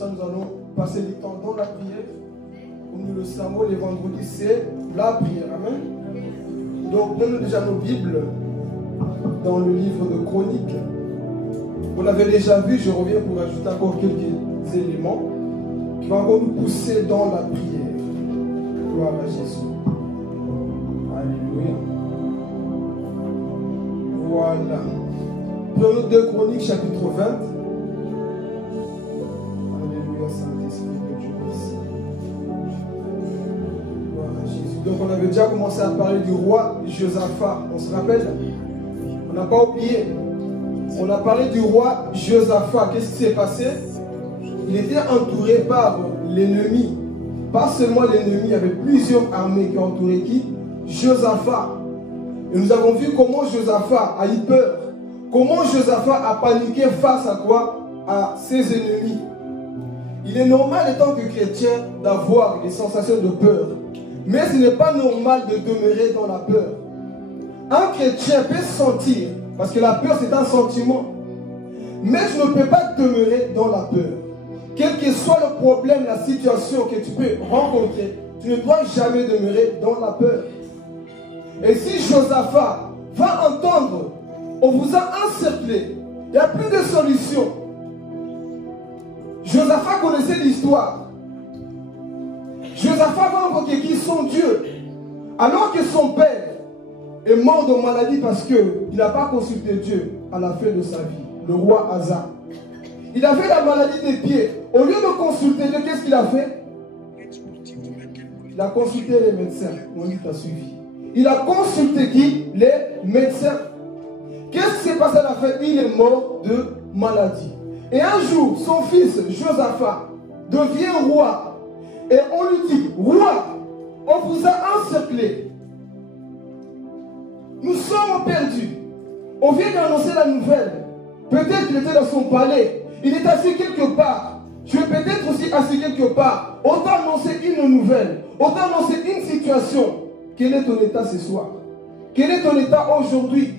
Nous allons passer du temps dans la prière. Comme nous le savons, les vendredis, c'est la prière. Amen. Donc, prenons déjà nos Bibles dans le livre de Chroniques. On l'avait déjà vu, je reviens pour ajouter encore quelques éléments qui vont encore nous pousser dans la prière. Gloire à Jésus. Alléluia. Voilà. Prenons 2 Chroniques, chapitre 20. Saint-Esprit que Dieu puisse. Gloire à Jésus. Donc on avait déjà commencé à parler du roi Josaphat. On se rappelle? On n'a pas oublié. On a parlé du roi Josaphat. Qu'est-ce qui s'est passé? Il était entouré par l'ennemi. Pas seulement l'ennemi, il y avait plusieurs armées qui ont entouré qui? Josaphat. Et nous avons vu comment Josaphat a eu peur. Comment Josaphat a paniqué face à quoi? À ses ennemis. Il est normal en tant que chrétien d'avoir des sensations de peur. Mais ce n'est pas normal de demeurer dans la peur. Un chrétien peut se sentir, parce que la peur c'est un sentiment. Mais tu ne peux pas demeurer dans la peur. Quel que soit le problème, la situation que tu peux rencontrer, tu ne dois jamais demeurer dans la peur. Et si Josaphat va entendre, on vous a encerclé, il n'y a plus de solution. Josaphat connaissait l'histoire. Josaphat va invoquer qui? Son Dieu. Alors que son père est mort de maladie parce qu'il n'a pas consulté Dieu à la fin de sa vie, le roi Asa. Il avait la maladie des pieds. Au lieu de consulter Dieu, qu'est-ce qu'il a fait? Il a consulté les médecins. On dit, t'as suivi. Il a consulté qui? Les médecins. Qu'est-ce qui s'est passé à la fin? Il est mort de maladie. Et un jour, son fils Josaphat devient roi. Et on lui dit, roi, on vous a encerclé. Nous sommes perdus. On vient d'annoncer la nouvelle. Peut-être qu'il était dans son palais. Il est assis quelque part. Tu es peut-être aussi assis quelque part. Autant annoncer une nouvelle. Autant annoncer une situation. Quel est ton état ce soir? Quel est ton état aujourd'hui?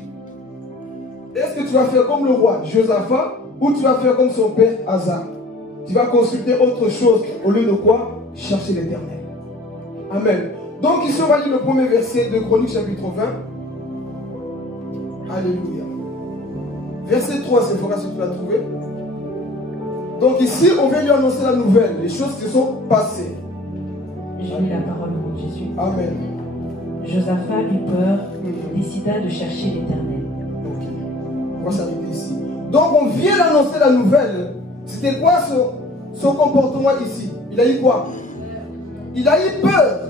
Est-ce que tu vas faire comme le roi Josaphat? Ou tu vas faire comme son père Asa? Tu vas consulter autre chose au lieu de quoi? Chercher l'Éternel. Amen. Donc ici on va lire le premier verset de Chroniques chapitre 20. Alléluia. Verset 3, c'est Fora si tu l'as trouvé. Donc ici on vient lui annoncer la nouvelle, les choses qui sont passées. Je lis la parole au nom de Jésus. Amen. Josaphat eut peur, décida de chercher l'Éternel. Ok. On va s'arrêter ici. Donc on vient d'annoncer la nouvelle. C'était quoi son comportement ici? Il a eu quoi? Il a eu peur.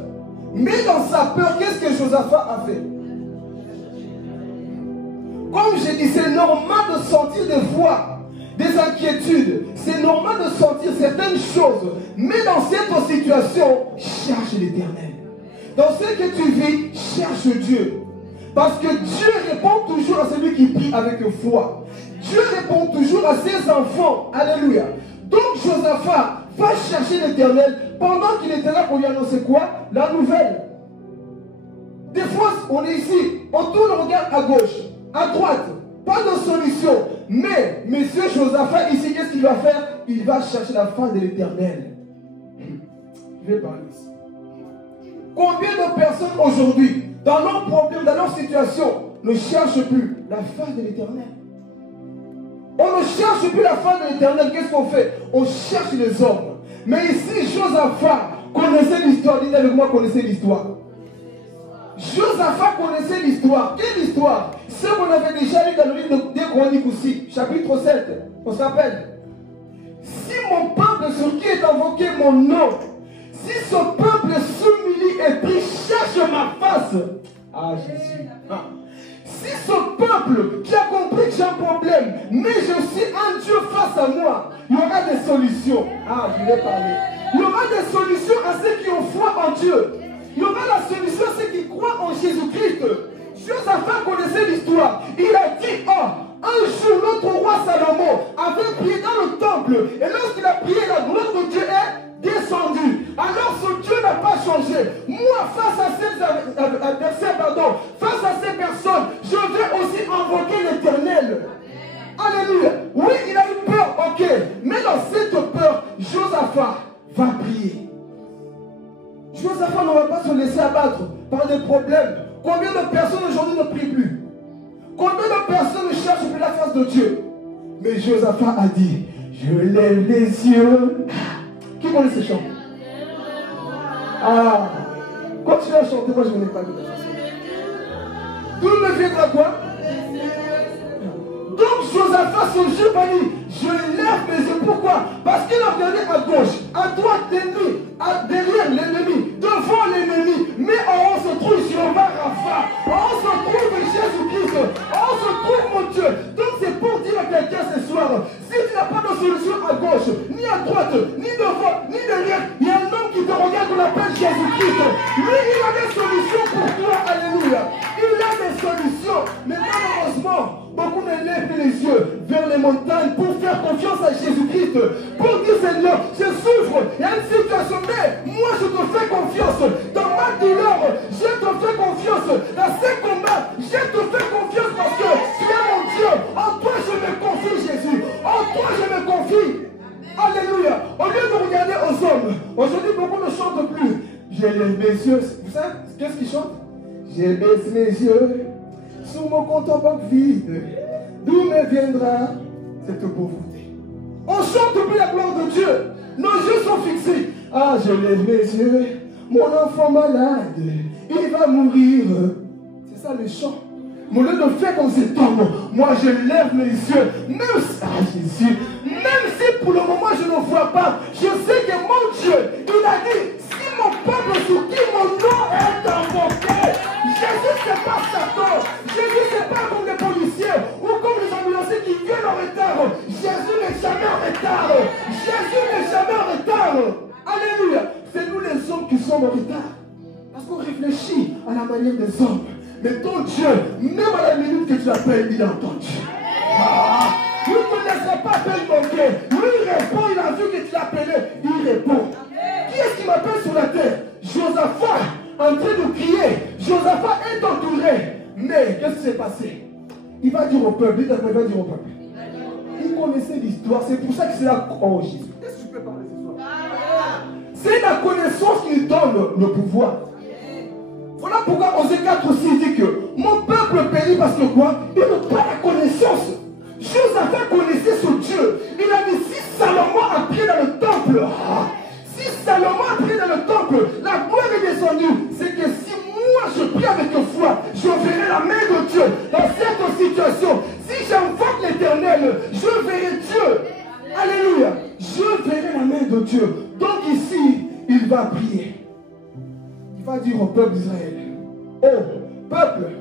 Mais dans sa peur, qu'est-ce que Josaphat a fait? Comme j'ai dit, c'est normal de sentir des voix, des inquiétudes. C'est normal de sentir certaines choses. Mais dans cette situation, cherche l'Éternel. Dans ce que tu vis, cherche Dieu. Parce que Dieu répond toujours à celui qui prie avec foi. Dieu répond toujours à ses enfants. Alléluia. Donc Josaphat va chercher l'Éternel pendant qu'il était là pour lui annoncer quoi? La nouvelle. Des fois, on est ici, on tourne le regard à gauche, à droite. Pas de solution. Mais, monsieur Josaphat ici, qu'est-ce qu'il va faire? Il va chercher la face de l'Éternel. Je vais parler ici. Combien de personnes aujourd'hui, dans leurs problèmes, dans leur situation, ne cherchent plus la face de l'Éternel? On ne cherche plus la face de l'Éternel. Qu'est-ce qu'on fait? On cherche les hommes. Mais ici, Josaphat connaissait l'histoire. Dites avec moi, connaissait l'histoire. Josaphat connaissait l'histoire. Quelle histoire? Ce qu'on avait déjà lu dans le livre des Chroniques aussi, chapitre 7. On s'appelle. Si mon peuple sur qui est invoqué mon nom, si ce peuple s'humilie et prie, cherche ma face. Ah, Jésus. Ah. Si ce peuple qui a compris que j'ai un problème, mais je suis un Dieu face à moi, il y aura des solutions. Ah, je vais parler. Il y aura des solutions à ceux qui ont foi en Dieu. Il y aura la solution à ceux qui croient en Jésus-Christ. Josaphat connaissait l'histoire. Il a dit, oh, un jour notre roi Salomon avait prié dans le temple. Et lorsqu'il a prié, la gloire de Dieu est descendu. Alors ce Dieu n'a pas changé. Moi, face à ces adversaires, face à ces personnes, je vais aussi invoquer l'Éternel. Alléluia. Oui, il a eu peur, ok. Mais dans cette peur, Josaphat va prier. Josaphat ne va pas se laisser abattre par des problèmes. Combien de personnes aujourd'hui ne prient plus? Combien de personnes ne cherchent plus la face de Dieu? Mais Josaphat a dit, je lève les yeux. Qui connaît ce chant? Ah, continuez à chanter, moi je ne connais pas de la chanson. D'où me viendra quoi? Donc Josaphat, son Dieu va dire, je lève mes yeux. Pourquoi? Parce qu'il a regardé à gauche, à droite l'ennemi, derrière l'ennemi, devant l'ennemi. Mais en haut se trouve Jéhovah Rapha. En haut se trouve Jésus-Christ. En haut se trouve mon Dieu. Donc c'est pour dire à quelqu'un ce soir, si tu n'as pas de solution à gauche, ni à droite, ni devant, ni derrière, il y a un homme qui te regarde qu'on appelle Jésus-Christ. Lui, il a des solutions pour toi. Alléluia. Il a des solutions. Mais malheureusement, beaucoup ne lèvent les yeux vers les montagnes pour faire confiance à Jésus-Christ. Pour dire Seigneur, je souffre, il y a une situation, mais moi je te fais confiance. Dans ma douleur, je te fais confiance. Dans ces combats, je te fais confiance parce que tu es mon Dieu. En toi je me confie, Jésus. En toi je me confie. Alléluia. Au lieu de regarder aux hommes, aujourd'hui beaucoup ne chantent plus. J'ai les yeux. Vous savez qu'est-ce qu'ils chantent? J'ai baissé mes yeux sur mon compte en banque vide. D'où me viendra cette pauvreté? On chante plus la gloire de Dieu. Nos yeux sont fixés. Ah, je lève mes yeux. Mon enfant malade, il va mourir. C'est ça le chant. Au lieu de faire comme cet homme, moi je lève mes yeux. Même ça, Jésus, même si pour le moment je ne vois pas, je sais que mon Dieu, il a dit, si mon peuple sur qui mon nom est invoqué, Jésus c'est pas Satan, Jésus c'est pas comme les policiers ou comme les ambulanciers qui viennent en retard. Jésus n'est jamais en retard. Jésus n'est jamais en retard. Alléluia. C'est nous les hommes qui sommes en retard. Parce qu'on réfléchit à la manière des hommes. Mais ton Dieu, même à la minute que tu l'appelles, il a entendu. Ah, il ne te laissera pas peine manquer. Lui, il répond, il a vu que tu l'appelais, il répond. Qui est-ce qui m'appelle sur la terre? Josaphat, en train de crier. Josaphat est entouré. Mais qu'est-ce qui s'est passé? Il va dire au peuple, il va dire au peuple. Il connaissait l'histoire, c'est pour ça que c'est là. Oh Jésus, qu'est-ce que tu peux parler ce soir? C'est la connaissance qui lui donne le pouvoir. Voilà pourquoi Osée 4:6 dit que mon peuple périt parce que quoi? Il n'a pas la connaissance. Josaphat connaissait ce Dieu. Il a dit si Salomon a prié dans le temple, si Salomon a prié dans le temple, la gloire est descendue. C'est que si moi je prie avec foi, je verrai la main de Dieu dans cette situation. Si j'invoque l'Éternel, je verrai Dieu. Alléluia. Je verrai la main de Dieu. Donc ici, il va prier. Il va dire au peuple d'Israël, oh, peuple,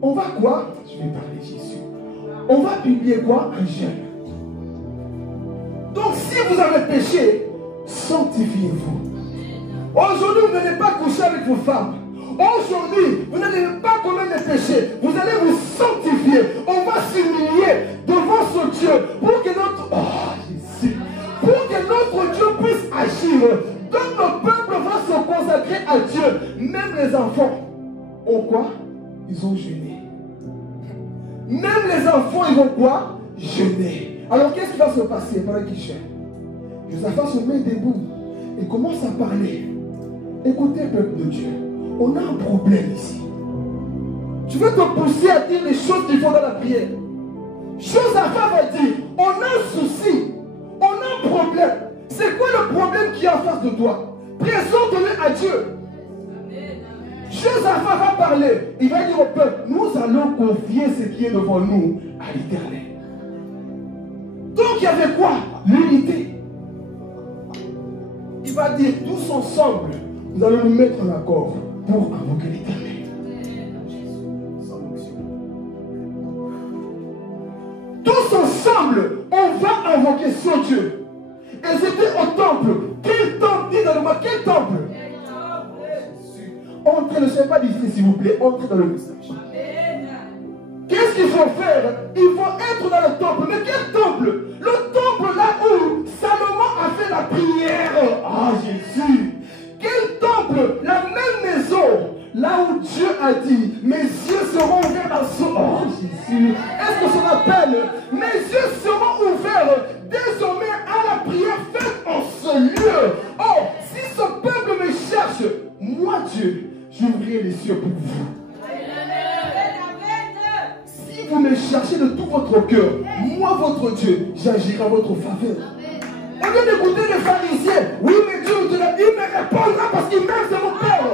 on va quoi? Je vais parler de Jésus. On va publier quoi? Un jeûne. Donc si vous avez péché, sanctifiez-vous. Aujourd'hui, vous n'allez pas coucher avec vos femmes. Aujourd'hui, vous n'allez pas commettre des péchés. Vous allez vous sanctifier. On va s'humilier devant ce Dieu pour que notre... Oh, Jésus. Pour que notre Dieu puisse agir. Donc le peuple va se consacrer à Dieu. Même les enfants ont quoi? Ils ont jeûné. Même les enfants, ils vont quoi? Jeûner. Alors qu'est-ce qui va se passer pendant qu'ils jeûnent? Josaphat se met debout et commence à parler. Écoutez, peuple de Dieu, on a un problème ici. Je veux te pousser à dire les choses qu'il faut dans la prière. Josaphat va dire, on a un souci, on a un problème. C'est quoi le problème qui est en face de toi? Présente-le à Dieu. Josaphat va parler. Il va dire au peuple, nous allons confier ce qui est devant nous à l'Éternel. Donc il y avait quoi? L'unité. Il va dire, tous ensemble, nous allons nous mettre en accord pour invoquer l'Éternel. Tous ensemble, on va invoquer son Dieu. Et c'était au temple. Quel temple? Dis dans le mot, quel temple? Entrez, ne soyez pas d'ici s'il vous plaît. Entrez dans le message. Qu'est-ce qu'il faut faire? Il faut être dans le temple. Mais quel temple? Le temple là où Salomon a fait la prière. Ah, Jésus. Quel temple? La même maison. Là où Dieu a dit, mes yeux seront ouverts dans son... Oh, Jésus. Est-ce que son appel? Mes yeux seront ouverts désormais à la prière faite en ce lieu. Oh, si ce peuple me cherche, moi Dieu, j'ouvrirai les cieux pour vous. Si vous me cherchez de tout votre cœur, moi votre Dieu, j'agirai en votre faveur. Au lieu d'écouter les pharisiens, oui mais Dieu, il me répondra parce qu'il m'aime, c'est mon Père.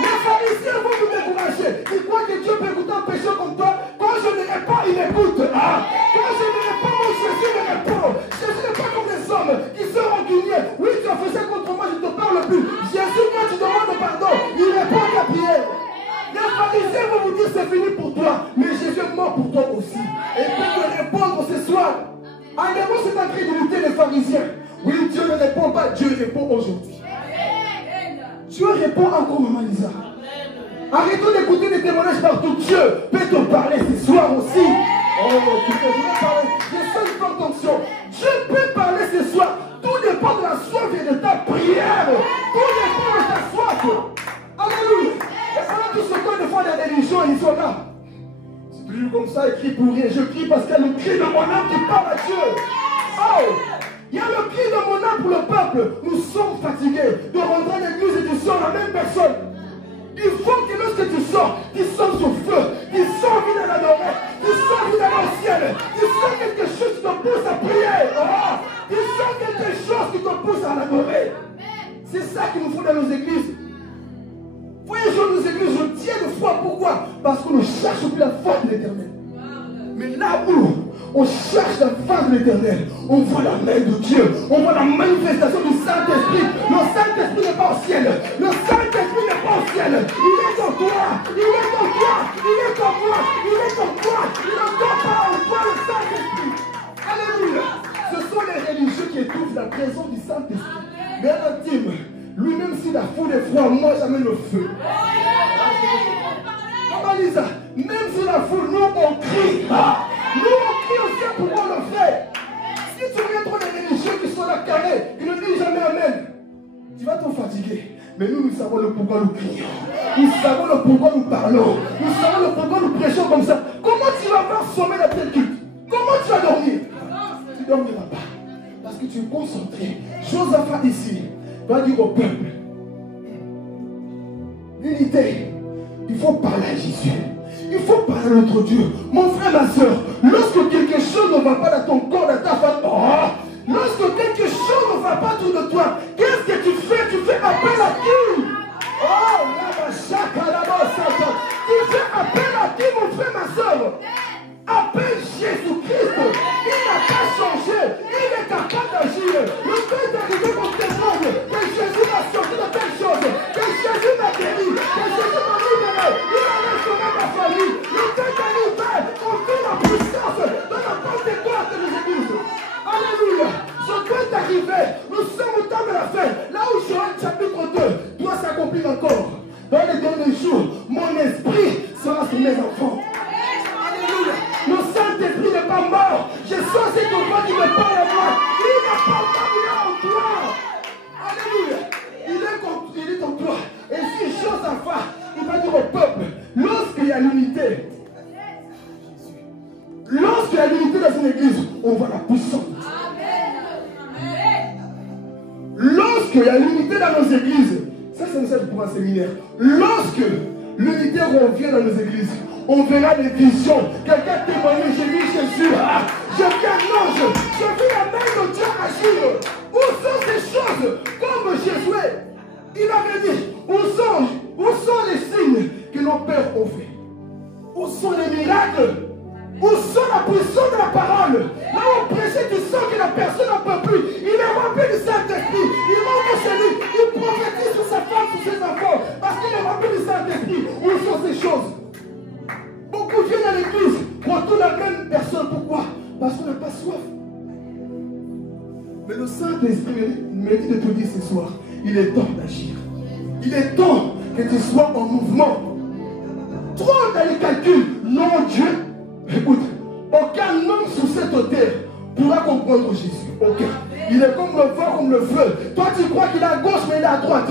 Les pharisiens vont vous décourager. Ils croient que Dieu peut écouter un pécheur comme toi. Quand je ne réponds, il m'écoute. Ah. Quand je ne réponds, mon Jésus me répond. Jésus n'est pas comme les hommes qui sont rancuniers. Oui, tu as fait ça contre moi, je ne te parle plus. Jésus, quand tu demandes pardon, il répond à ta prière. Les pharisiens vont vous dire c'est fini pour toi. Mais Jésus est mort pour toi aussi. Et il peut te répondre ce soir. Enlevons cette incrédulité des pharisiens. Oui, Dieu ne répond pas, Dieu répond aujourd'hui. Dieu répond encore, Maman Lisa. Arrêtons d'écouter des témoignages partout. Dieu peut te parler ce soir aussi. Oh, tu peux parler. Je sens une forte tension. Dieu peut parler ce soir. Tout dépend de la soif et de ta prière. Tout dépend de ta soif. Alléluia. Et voilà tout ce qu'on défend des religions, ils sont là. C'est toujours comme ça, écrit pour rien. Je crie parce qu'il y a le cri de mon âme qui parle à Dieu. Oh, il y a le cri de mon âme pour le peuple. Nous sommes fatigués de rentrer à l'église et tu sors la même personne. Il faut que lorsque tu sors sur feu, tu sors envie de l'adorer, tu sors envie d'aller au ciel, tu sors quelque chose qui te pousse à prier. Oh, tu sors quelque chose qui te pousse à l'adorer. C'est ça qu'il nous faut dans nos églises. Voyez, dans nos églises, je tiens de foi. Pourquoi? Parce qu'on ne cherche plus la face de l'Éternel. Mais là où on cherche la face de l'Éternel, on voit la main de Dieu, on voit la manifestation du Saint-Esprit. Le Saint-Esprit n'est pas au ciel, le Saint-Esprit n'est pas au ciel. Il est en toi, il est en toi, il est en moi, il est en toi, il ne dort pas en toi le Saint-Esprit. Alléluia. Ce sont les religieux qui étouffent la présence du Saint-Esprit. Mais à l'intime, lui-même si la foule est froide, moi j'amène le feu. Maman Lisa, même si la foule, nous on crie. Nous on crie aussi pourquoi on le fait. Si tu regardes trop les religieux qui sont là carrés, ils ne disent jamais Amen, tu vas te fatiguer. Mais nous savons le pourquoi nous crions. Nous savons le pourquoi nous parlons. Nous savons le pourquoi nous prêchons comme ça. Comment tu vas avoir sommeil dans tel culte? Comment tu vas dormir? Tu ne dormiras pas. Parce que tu es concentré. Josaphat ici va dire au peuple, l'unité, il faut parler à Jésus. Il faut parler à notre Dieu. Mon frère, ma soeur, lorsque quelque chose ne va pas dans ton corps, dans ta femme, lorsque quelque chose ne va pas autour de toi, qu'est-ce que tu fais? Tu fais appel à qui? Oh, tu fais appel à qui, mon frère, ma soeur? Appelle Jésus-Christ. Il n'a pas changé. Il est capable d'agir. Le fait d'arriver pour témoigne que Jésus m'a sorti de telle chose, que Jésus m'a guéri, que Jésus m'a libéré. Il a restauré ma famille. Le fait d'arriver, on fait la puissance de la porte des portes des églises. Alléluia. Ce fait d'arriver, nous sommes au temps de la fin. Là où Joël chapitre 2 doit s'accomplir encore. Dans les derniers jours, mon esprit sera sur mes enfants. Le Saint-Esprit n'est pas mort. Je sens cette voix qui me parle à moi. Il n'est pas mort, il est en toi. Alléluia. Il est en toi. Et si Josaphat, il va dire au peuple, lorsqu'il y a l'unité, dans une église, on voit la puissance. Lorsqu'il y a l'unité dans nos églises, ça c'est un message pour un séminaire. Lorsque l'unité revient dans nos églises, on verra des visions. Quelqu'un témoigne, j'ai vu Jésus. J'ai vu un ange. J'ai vu la main de Dieu agir. Où sont ces choses? Comme Jésus, il avait dit, où sont les signes que nos pères ont fait? Où sont les miracles? Où sont la puissance de la parole? Là où on prêchait, tu sens que la personne n'en peut plus. Il est rempli du Saint-Esprit. Il monte chez lui. Il prophétise sur sa femme, sur ses enfants. Parce qu'il est rempli du Saint-Esprit. Où sont ces choses? Beaucoup viennent à l'église, retournent la même personne. Pourquoi? Parce qu'on n'a pas soif. Mais le Saint-Esprit me dit de te dire ce soir, il est temps d'agir. Il est temps que tu sois en mouvement. Trop dans les calculs. Non, Dieu, écoute, aucun homme sur cette terre pourra comprendre Jésus. Aucun. Il est comme le vent, comme le feu. Toi, tu crois qu'il est à gauche, mais il est à droite.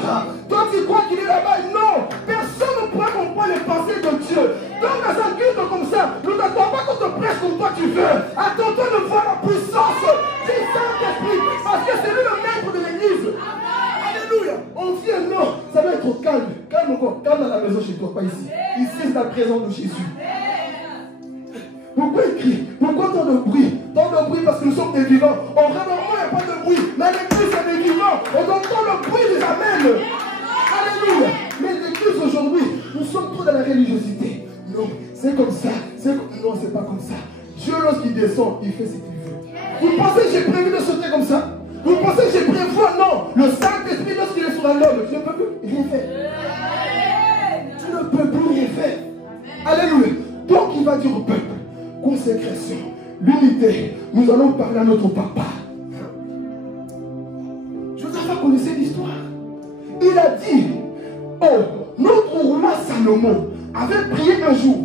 Toi, tu crois qu'il est là-bas. Non. Personne ne pourra comprendre les pensées de Dieu. Donc, dans un culte comme ça, ne t'attends pas qu'on te prêche comme toi tu veux. Attends-toi de voir la puissance du Saint-Esprit. Parce que c'est lui le maître de l'église. à la maison chez toi, pas ici. Ici, c'est la présence de Jésus. Pourquoi il crie? Pourquoi tant de bruit? Tant de bruit parce que nous sommes des vivants. En vrai, normalement, il n'y a pas de bruit. Mais l'église, c'est des vivants. On entend le bruit des amens. Alléluia. Mais l'église aujourd'hui, nous sommes trop dans la religiosité. Non, c'est comme ça. Non, c'est pas comme ça. Dieu, lorsqu'il descend, il fait ce qu'il veut. Vous pensez que j'ai prévu de sauter comme ça? Vous pensez que j'ai prévu? Non. Le Saint-Esprit, lorsqu'il est sur un homme, tu ne peux plus rien faire. Tu ne peux plus rien faire. Alléluia. Donc, il va dire au peuple, consécration, l'unité. Nous allons parler à notre papa. Josaphat connaissait l'histoire. Il a dit, oh, notre roi Salomon avait prié un jour.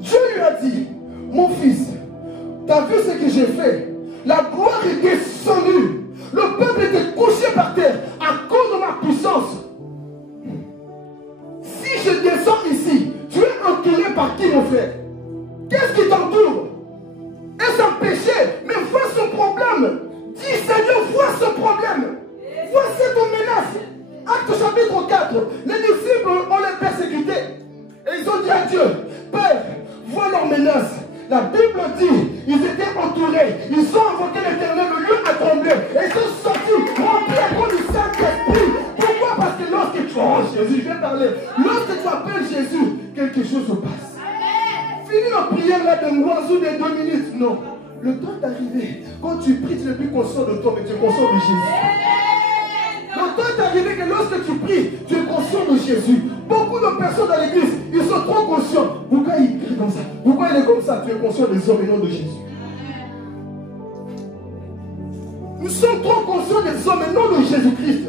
Dieu lui a dit, mon fils, tu as vu ce que j'ai fait? La gloire est descendue. Le peuple était couché par terre à cause de ma puissance. Si je descends ici, tu es entouré par qui, mon frère? Qu'est-ce qui t'entoure? Est-ce un péché? Mais vois son problème. Dis, Seigneur, vois ce problème. Vois cette menace. Acte chapitre 4. Les disciples, on les persécutait. Et ils ont dit à Dieu, Père, vois leur menace. La Bible dit, ils étaient entourés. Ils ont invoqué l'Éternel, le lieu a tremblé. Et ils sont sortis, remplis du Saint-Esprit. Pourquoi? Parce que lorsque tu... Oh Jésus, je vais parler. Lorsque tu appelles Jésus, quelque chose se passe. Finis la prière là de oiseau de 2 minutes. Non. Le temps est arrivé. Quand tu pries, tu n'es plus conscient de toi, mais tu es conscient de Jésus. Le temps est arrivé que lorsque tu pries, tu es conscient de Jésus. Beaucoup de personnes dans l'église, ils sont trop conscients. Pourquoi ils crient comme ça? Pourquoi il est comme ça? Tu es conscient des hommes et non de Jésus. Nous sommes trop conscients des hommes et non de Jésus-Christ.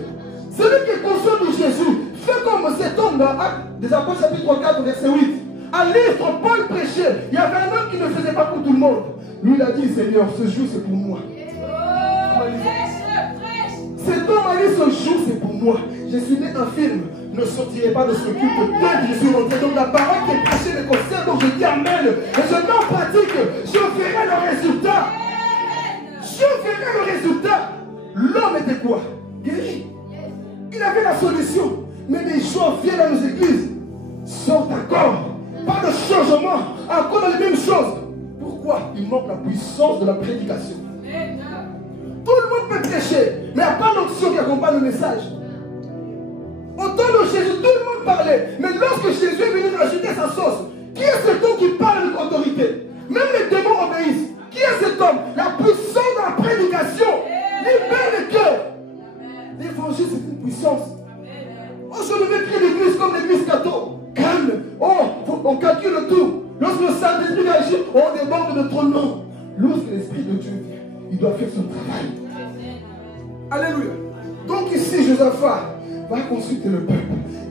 Celui qui est conscient de Jésus, fait comme cet homme dans Actes des Apôtres chapitre 4, verset 8. À Lystre, Paul prêchait. Il y avait un homme qui ne faisait pas pour tout le monde. Lui, il a dit, Seigneur, ce jour c'est pour moi. Cet homme a dit, ce jour c'est pour moi. Je suis né infirme. Ne sortirez pas de ce culte tel que je suis rentré. Donc la parole qui est prêchée me concerne. Donc je dis amen. Et je mets en pratique. Je verrai le résultat. Je verrai le résultat. L'homme était quoi? Guéri. Il avait la solution. Mais des gens viennent dans nos églises. Sortent encore. Pas de changement. Encore dans les mêmes choses. Pourquoi? Il manque la puissance de la prédication. Tout le monde peut prêcher, mais il n'y a pas l'option qui accompagne le message. Au temps de Jésus, tout le monde parlait. Mais lorsque Jésus est venu rajouter sa sauce, qui est cet homme qui parle avec autorité? Même les démons obéissent. Qui est cet homme? La puissance de la prédication. Libère les cœurs. L'évangile, c'est une puissance. Oh, je ne vais plus l'église comme l'église catho. Calme. Oh, on calcule tout. Lorsque le Saint-Esprit agit, on déborde de trop. Non. Lorsque l'Esprit de Dieu vient, il doit faire son travail. Alléluia. Donc ici, Josaphat va consulter le peuple.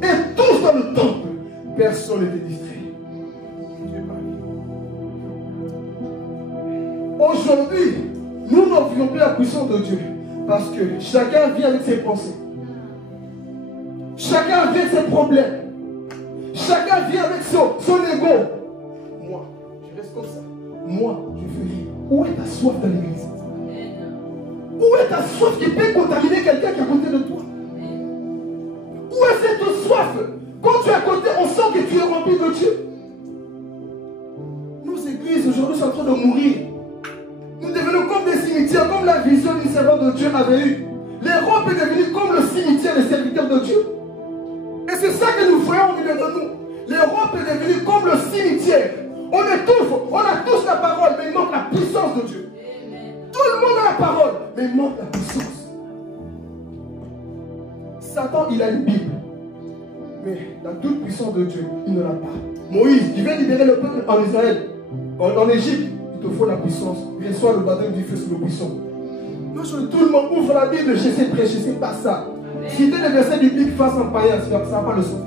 Et tous dans le temple, personne n'était distrait. Aujourd'hui, nous n'envions plus la puissance de Dieu. Parce que chacun vient avec ses pensées. Chacun vient avec ses problèmes. Chacun vient avec son ego. Moi, je reste comme ça. Moi, je fais rien. Où est ta soif dans l'église? Où est ta soif qui peut contaminer quelqu'un qui est à côté de toi? Où est cette soif? Quand tu es à côté, on sent que tu es rempli de Dieu. Nos églises aujourd'hui sont en train de mourir. Nous devenons comme des cimetières, comme la vision du servant de Dieu avait eu. L'Europe est devenue comme le cimetière des serviteurs de Dieu. Et c'est ça que nous voyons au milieu de nous. L'Europe est devenue comme le cimetière. On étouffe, on a tous la parole, mais il manque la puissance de Dieu. Tout le monde a la parole, mais il manque la puissance. Satan, il a une Bible. Mais la toute puissance de Dieu, il ne l'a pas. Moïse, il vient libérer le peuple en Israël, en Égypte. Il te faut la puissance. Reçois le baptême du feu sur le buisson. Lorsque tout le monde ouvre la Bible, je sais prêcher, c'est pas ça. Si tu as des versets bibliques face à un païen, ça ne va pas le sauver.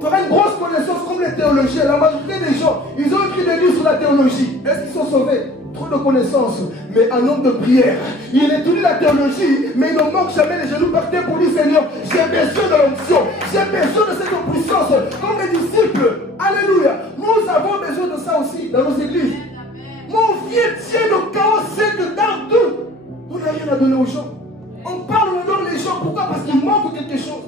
Tu auras une grosse connaissance comme les théologiens. La majorité des gens, ils ont écrit des livres sur la théologie. Est-ce qu'ils sont sauvés? Trop de connaissances, mais un homme de prière. Il étudie la théologie, mais il ne manque jamais les genoux par terre pour dire Seigneur, j'ai besoin de l'onction, j'ai besoin de cette puissance, comme les disciples. Alléluia. Nous avons besoin de ça aussi dans nos églises. Mon vieux tient de chaos sec d'ardoux. On n'a rien à donner aux gens. On parle, on donne les gens. Pourquoi? Parce qu'il manque quelque chose.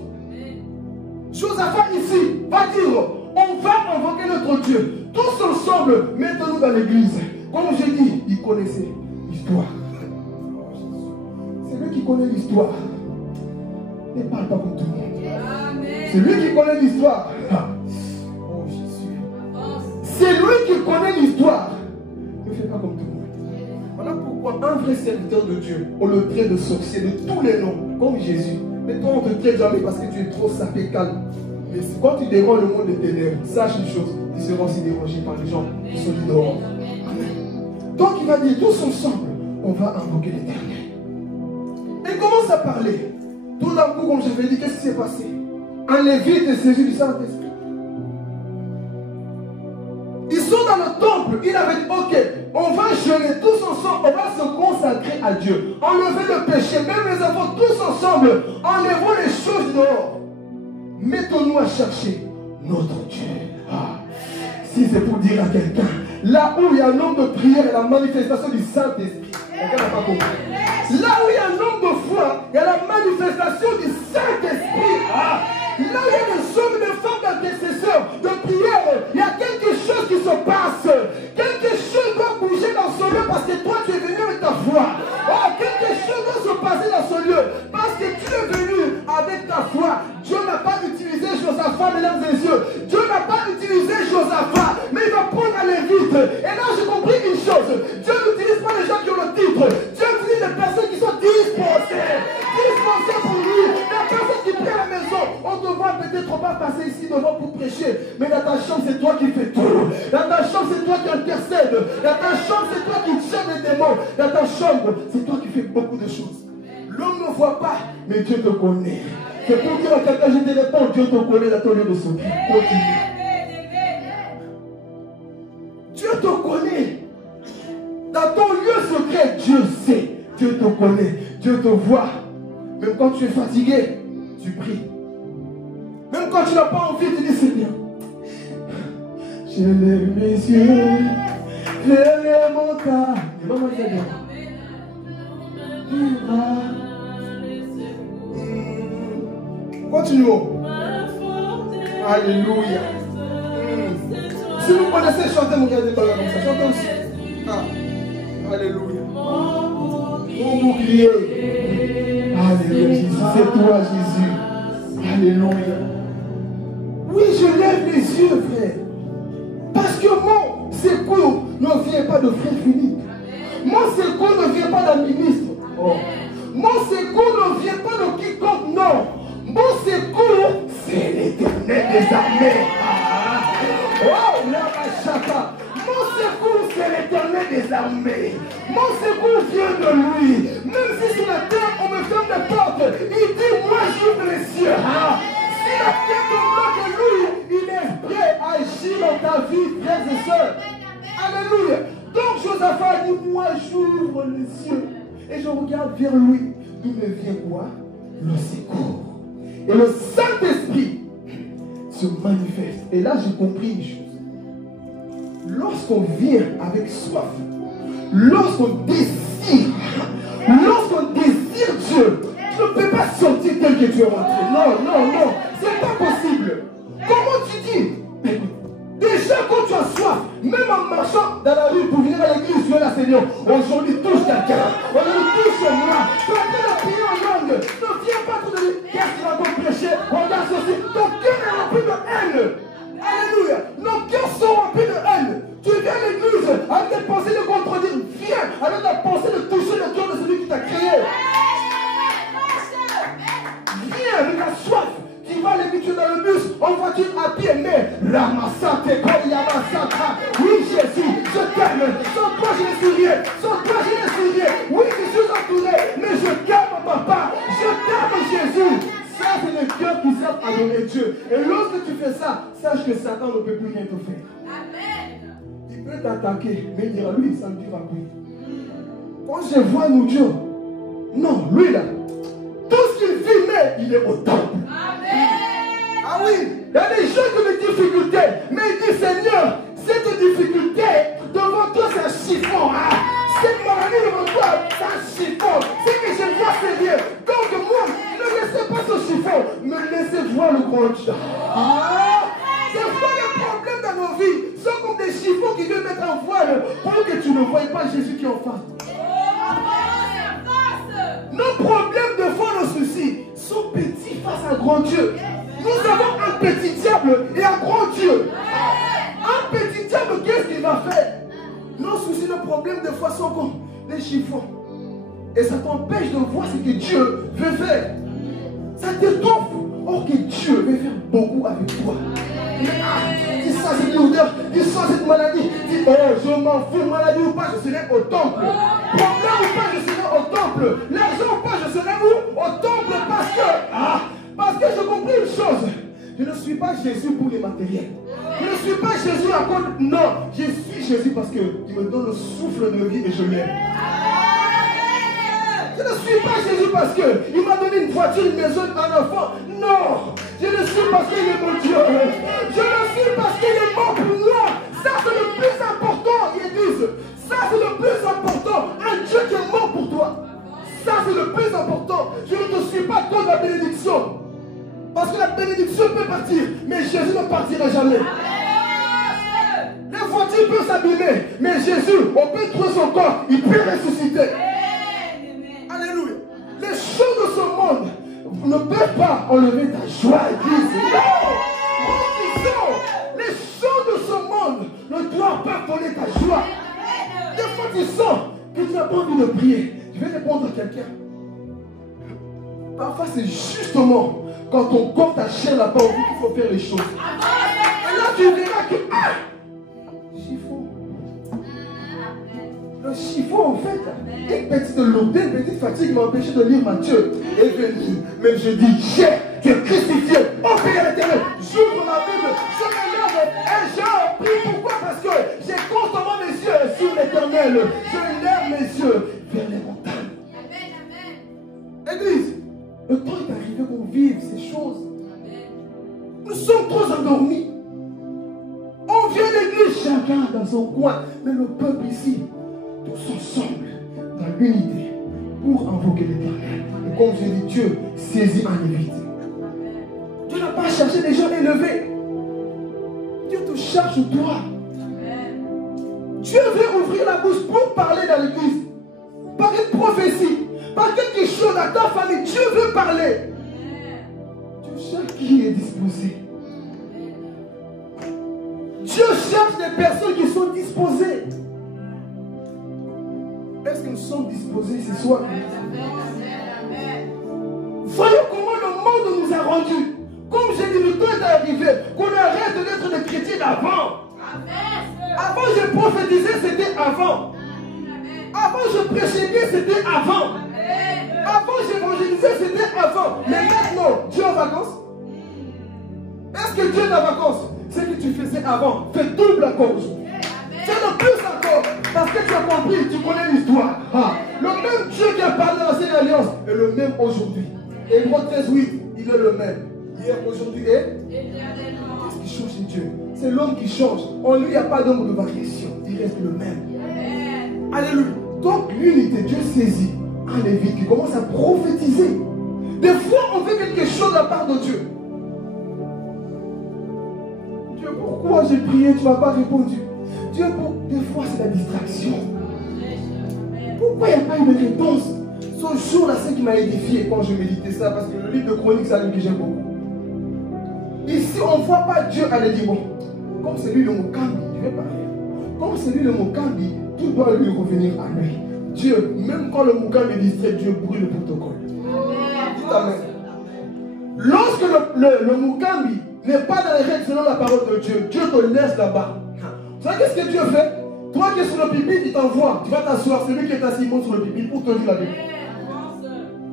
Josaphat ici va dire, on va invoquer notre Dieu. Tous ensemble, mettons-nous dans l'église. Comme j'ai dit, il connaissait l'histoire. C'est lui qui connaît l'histoire. Ne parle pas comme tout le monde. C'est lui qui connaît l'histoire. Oh Jésus. C'est lui qui connaît l'histoire. Ne fais pas comme tout le monde. Voilà pourquoi un vrai serviteur de Dieu, on le traite de sorcier de tous les noms, comme Jésus. Mais toi, on ne te traite jamais parce que tu es trop sapé calme. Mais quand tu déranges le monde des ténèbres, sache une chose, ils seront aussi dérangés par les gens qui sont dehors. Amen. Donc il va dire tous ensemble, on va invoquer l'Éternel. Et il commence à parler. Tout d'un coup, comme je l'ai dit, qu'est-ce qui s'est passé? Un Lévite est saisi du Saint-Esprit. Ils sont dans le temple. Il avait dit, ok, on va jeûner tous ensemble, on va se consacrer à Dieu. Enlever le péché, même les enfants, tous ensemble. Enlevons les choses dehors. Mettons-nous à chercher notre Dieu. Ah. Si c'est pour dire à quelqu'un, là où il y a un homme de prière et la manifestation du Saint-Esprit, quelqu'un n'a pas compris. Là où il y a un homme de foi, il y a la manifestation du Saint-Esprit. Ah. Là où il y a des hommes et des femmes d'intercesseurs, de prière, il y a quelque chose qui se passe. Quelque chose doit bouger dans ce lieu parce que toi tu es venu avec ta foi. Oh, quelque chose doit se passer dans ce lieu parce que tu es venu avec ta foi. Dieu n'a pas utilisé Josaphat, mesdames et messieurs. Dieu n'a pas utilisé Josaphat, mais il va prendre un Lévite. Et là j'ai compris une chose. Dieu n'utilise pas les gens qui ont le titre. Dieu utilise les personnes qui sont disposées. Disposées pour lui. Les personnes qui prient à la maison. On te voit peut-être pas passer ici devant pour prêcher. Mais dans ta chambre, c'est toi qui fais tout. Dans ta chambre, c'est toi qui intercède. Dans ta chambre, c'est toi qui chasse les démons. Dans ta chambre, c'est toi qui fais beaucoup de choses. L'homme ne voit pas, mais Dieu te connaît. C'est pour dire à quelqu'un, je te réponds, Dieu te connaît dans ton lieu de sommeil. Continue. Dieu te connaît. Dans ton lieu secret, Dieu sait. Dieu te connaît. Dieu te voit. Même quand tu es fatigué, tu pries. Même quand tu n'as pas envie, tu dis Seigneur, je lève mes yeux, je lève mon cœur. Maman, il y a des continuons. Alléluia. Si vous connaissez chanter, mon gars, comme ça, chantez aussi. Ah. Alléluia. Mon bouclier. Alléluia, Jésus. C'est toi, Jésus. Alléluia. Oui, je lève les yeux, frère. Parce que mon secours ne vient pas de frère Philippe. Mon secours ne vient pas d'un ministre. Oh. Mon secours ne vient pas de quiconque, non. Mon secours, c'est l'Éternel des armées. Oh, la machata. Mon secours, c'est l'Éternel des armées. Mon secours vient de lui. Même si sur la terre, on me ferme les portes, il dit, moi, j'ouvre les cieux. Si la terre te bloque, lui, il est prêt à agir dans ta vie, frères et sœurs. Alléluia. Donc, Josaphat dit, moi, j'ouvre les cieux. Et je regarde vers lui. Il me vient quoi? Le secours. Et le Saint-Esprit se manifeste. Et là, j'ai compris une chose. Lorsqu'on vient avec soif, lorsqu'on désire Dieu, tu ne peux pas sortir tel que tu es rentré. Non, non, non. C'est pas possible. Comment tu dis? Déjà, quand tu as soif, même en marchant dans la rue pour venir à l'église, Dieu la Seigneur, aujourd'hui touche quelqu'un. Aujourd'hui touche moi. Tu es en train de prier en langue. Ne viens pas te dire, qu'est-ce que tu vas donc prêcher? Regarde ceci. Ton cœur est rempli de haine. Alléluia. Nos cœurs sont remplis de haine. Tu viens à l'église avec des pensées de contredire. Viens avec la pensée de toucher le cœur de celui qui t'a créé. Viens avec la soif. Tu vas l'habituer dans le bus, en voiture, à pied, mais la massate, oui Jésus, je t'aime. Sans toi je ne suis rien. Sans toi je ne suis rien. Oui, je suis entouré, mais je t'aime papa. Je t'aime Jésus. Ça c'est le cœur qui savent adorer Dieu. Et lorsque tu fais ça, sache que Satan ne peut plus rien te faire. Amen. Il peut t'attaquer, mais il dira lui, ça me dira plus. Quand je vois nous Dieu, non, lui là, tout ce qu'il vit, mais il est au temple. Amen. Ah oui, il y a des gens qui ont des difficultés, mais il dit Seigneur, cette difficulté devant toi c'est un chiffon. Cette maladie devant toi c'est un chiffon. C'est que je vois c'est bien. Donc moi, ne laissez pas ce chiffon, me laissez voir le grand Dieu. Nos problèmes, de foi, nos soucis sont petits face à un grand Dieu. Nous avons un petit diable et un grand Dieu. Un petit diable, qu'est-ce qu'il va faire? Nos soucis, nos problèmes, de foi sont comme des chiffons. Et ça t'empêche de voir ce que Dieu veut faire. Ça t'étouffe. Or que Dieu veut faire beaucoup avec toi. Dis ça, cette lourdeur, dis ça, cette maladie. Dis, oh, je m'en fous, maladie ou pas, je serai au temple. Problème ou pas, je serai au temple. L'argent ou pas, je serai où? Au temple parce que j'ai compris une chose. Je ne suis pas Jésus pour les matériels. Je ne suis pas Jésus à cause. Non, je suis Jésus parce qu'il me donne le souffle de vie et je l'aime. Je ne suis pas Jésus parce qu'il m'a donné une voiture, une maison, un enfant. Non, je le suis parce qu'il est mon Dieu. Je le suis parce qu'il est mort pour moi. Ça, c'est le plus important, Église. Ça, c'est le plus important. Un Dieu qui est mort pour toi. Ça, c'est le plus important. Je ne te suis pas contre la bénédiction. Parce que la bénédiction peut partir, mais Jésus ne partira jamais. La voiture peut s'abîmer, mais Jésus, on peut trouver son corps, il peut ressusciter. Alléluia. Les choses de ce monde ne peuvent pas enlever ta joie, Église. Non. Les choses de ce monde ne doivent pas voler ta joie. Des fois, tu sens que tu n'as pas envie de prier. Je vais répondre à quelqu'un. Parfois, c'est justement quand ton corps, ta chair n'a pas envie qu'il faut faire les choses. Et là, tu verras que chiffon. Le chiffon, en fait, une petite lourdeur, une petite fatigue m'a empêché de lire Matthieu est venu. Mais je dis, tu es crucifié. Oh, Père l'éternel, j'ouvre ma Bible, je me lève et je prie. Pourquoi? Parce que j'ai constamment mes yeux sur l'éternel. Je lève mes yeux vers les montagnes. Église, le temps est arrivé qu'on vive ces choses. Nous sommes trop endormis. On vient à l'église, chacun dans son coin. Mais le peuple ici, tous ensemble, dans l'unité, pour invoquer l'éternel. Et comme je dis, Dieu saisit un évite. Dieu n'a pas cherché des gens élevés. Dieu te cherche toi. Dieu veut ouvrir la bouche pour parler dans l'église. Par une prophétie. Par quelque chose à ta famille, Dieu veut parler. Dieu cherche qui est disposé. Dieu cherche des personnes qui sont disposées. Est-ce que nous sommes disposés ce soir? Voyons comment le monde nous a rendus. Comme j'ai dit, le temps est arrivé qu'on arrête d'être des chrétiens d'avant. Avant, je prophétisais, c'était avant. Avant, je prêchais bien, c'était avant. Avant, j'évangélisais, c'était avant. Mais maintenant, Dieu est en vacances? Est-ce que Dieu est en vacances? Ce que tu faisais avant, fais double encore aujourd'hui. Fais le plus encore. Parce que tu as compris, tu connais l'histoire. Le même Dieu qui a parlé dans l'ancienne alliance est le même aujourd'hui. Hébreux 13, 8, il est le même. Hier, aujourd'hui et qu'est-ce qui change chez Dieu? C'est l'homme qui change. En lui, il n'y a pas d'homme de variation. Il reste le même. Alléluia. Donc, l'unité, Dieu saisit un lévite qui commence à prophétiser. Des fois, on veut quelque chose de la part de Dieu. Dieu, pourquoi j'ai prié, tu ne m'as pas répondu? Dieu, des fois, c'est la distraction. Pourquoi il n'y a pas eu de réponse? Ce jour-là, c'est qui m'a édifié quand je méditais ça, parce que le livre de Chroniques, c'est un livre que j'aime beaucoup. Ici, on ne voit pas Dieu aller dire, bon, comme c'est lui le Mokambi, je vais parler. Comme c'est lui le Mokambi, tout doit lui revenir à lui. Dieu, même quand le Mokambi est distrait, Dieu brûle le protocole. Dites Amen. Lorsque le Mokambi n'est pas dans les règles selon la parole de Dieu, Dieu te laisse là-bas. Vous savez qu'est-ce que Dieu fait? Toi qui es sur le pipi, il t'envoie. Tu vas t'asseoir, celui qui est assis monte sur le pipi pour te dire la Bible.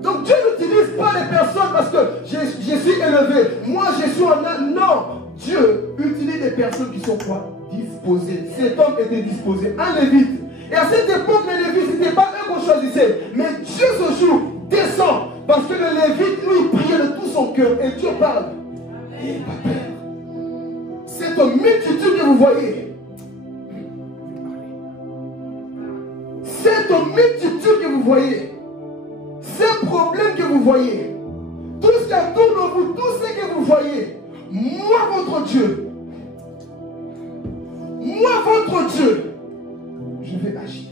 Donc Dieu n'utilise pas les personnes parce que je suis élevé. Moi je suis en âme. Non. Dieu utilise des personnes qui sont quoi? Disposées. Cet homme était disposé. Un lévite. Et à cette époque, les lévites, ce n'était pas eux qu'on choisissait. Mais Dieu ce jour descend. Parce que le lévite, lui, priait de tout son cœur. Et Dieu parle. Et pas peur. Cette multitude que vous voyez. Cette multitude que vous voyez. Ces problèmes que vous voyez, tout ce qui tourne en vous, tout ce que vous voyez, moi votre Dieu, je vais agir.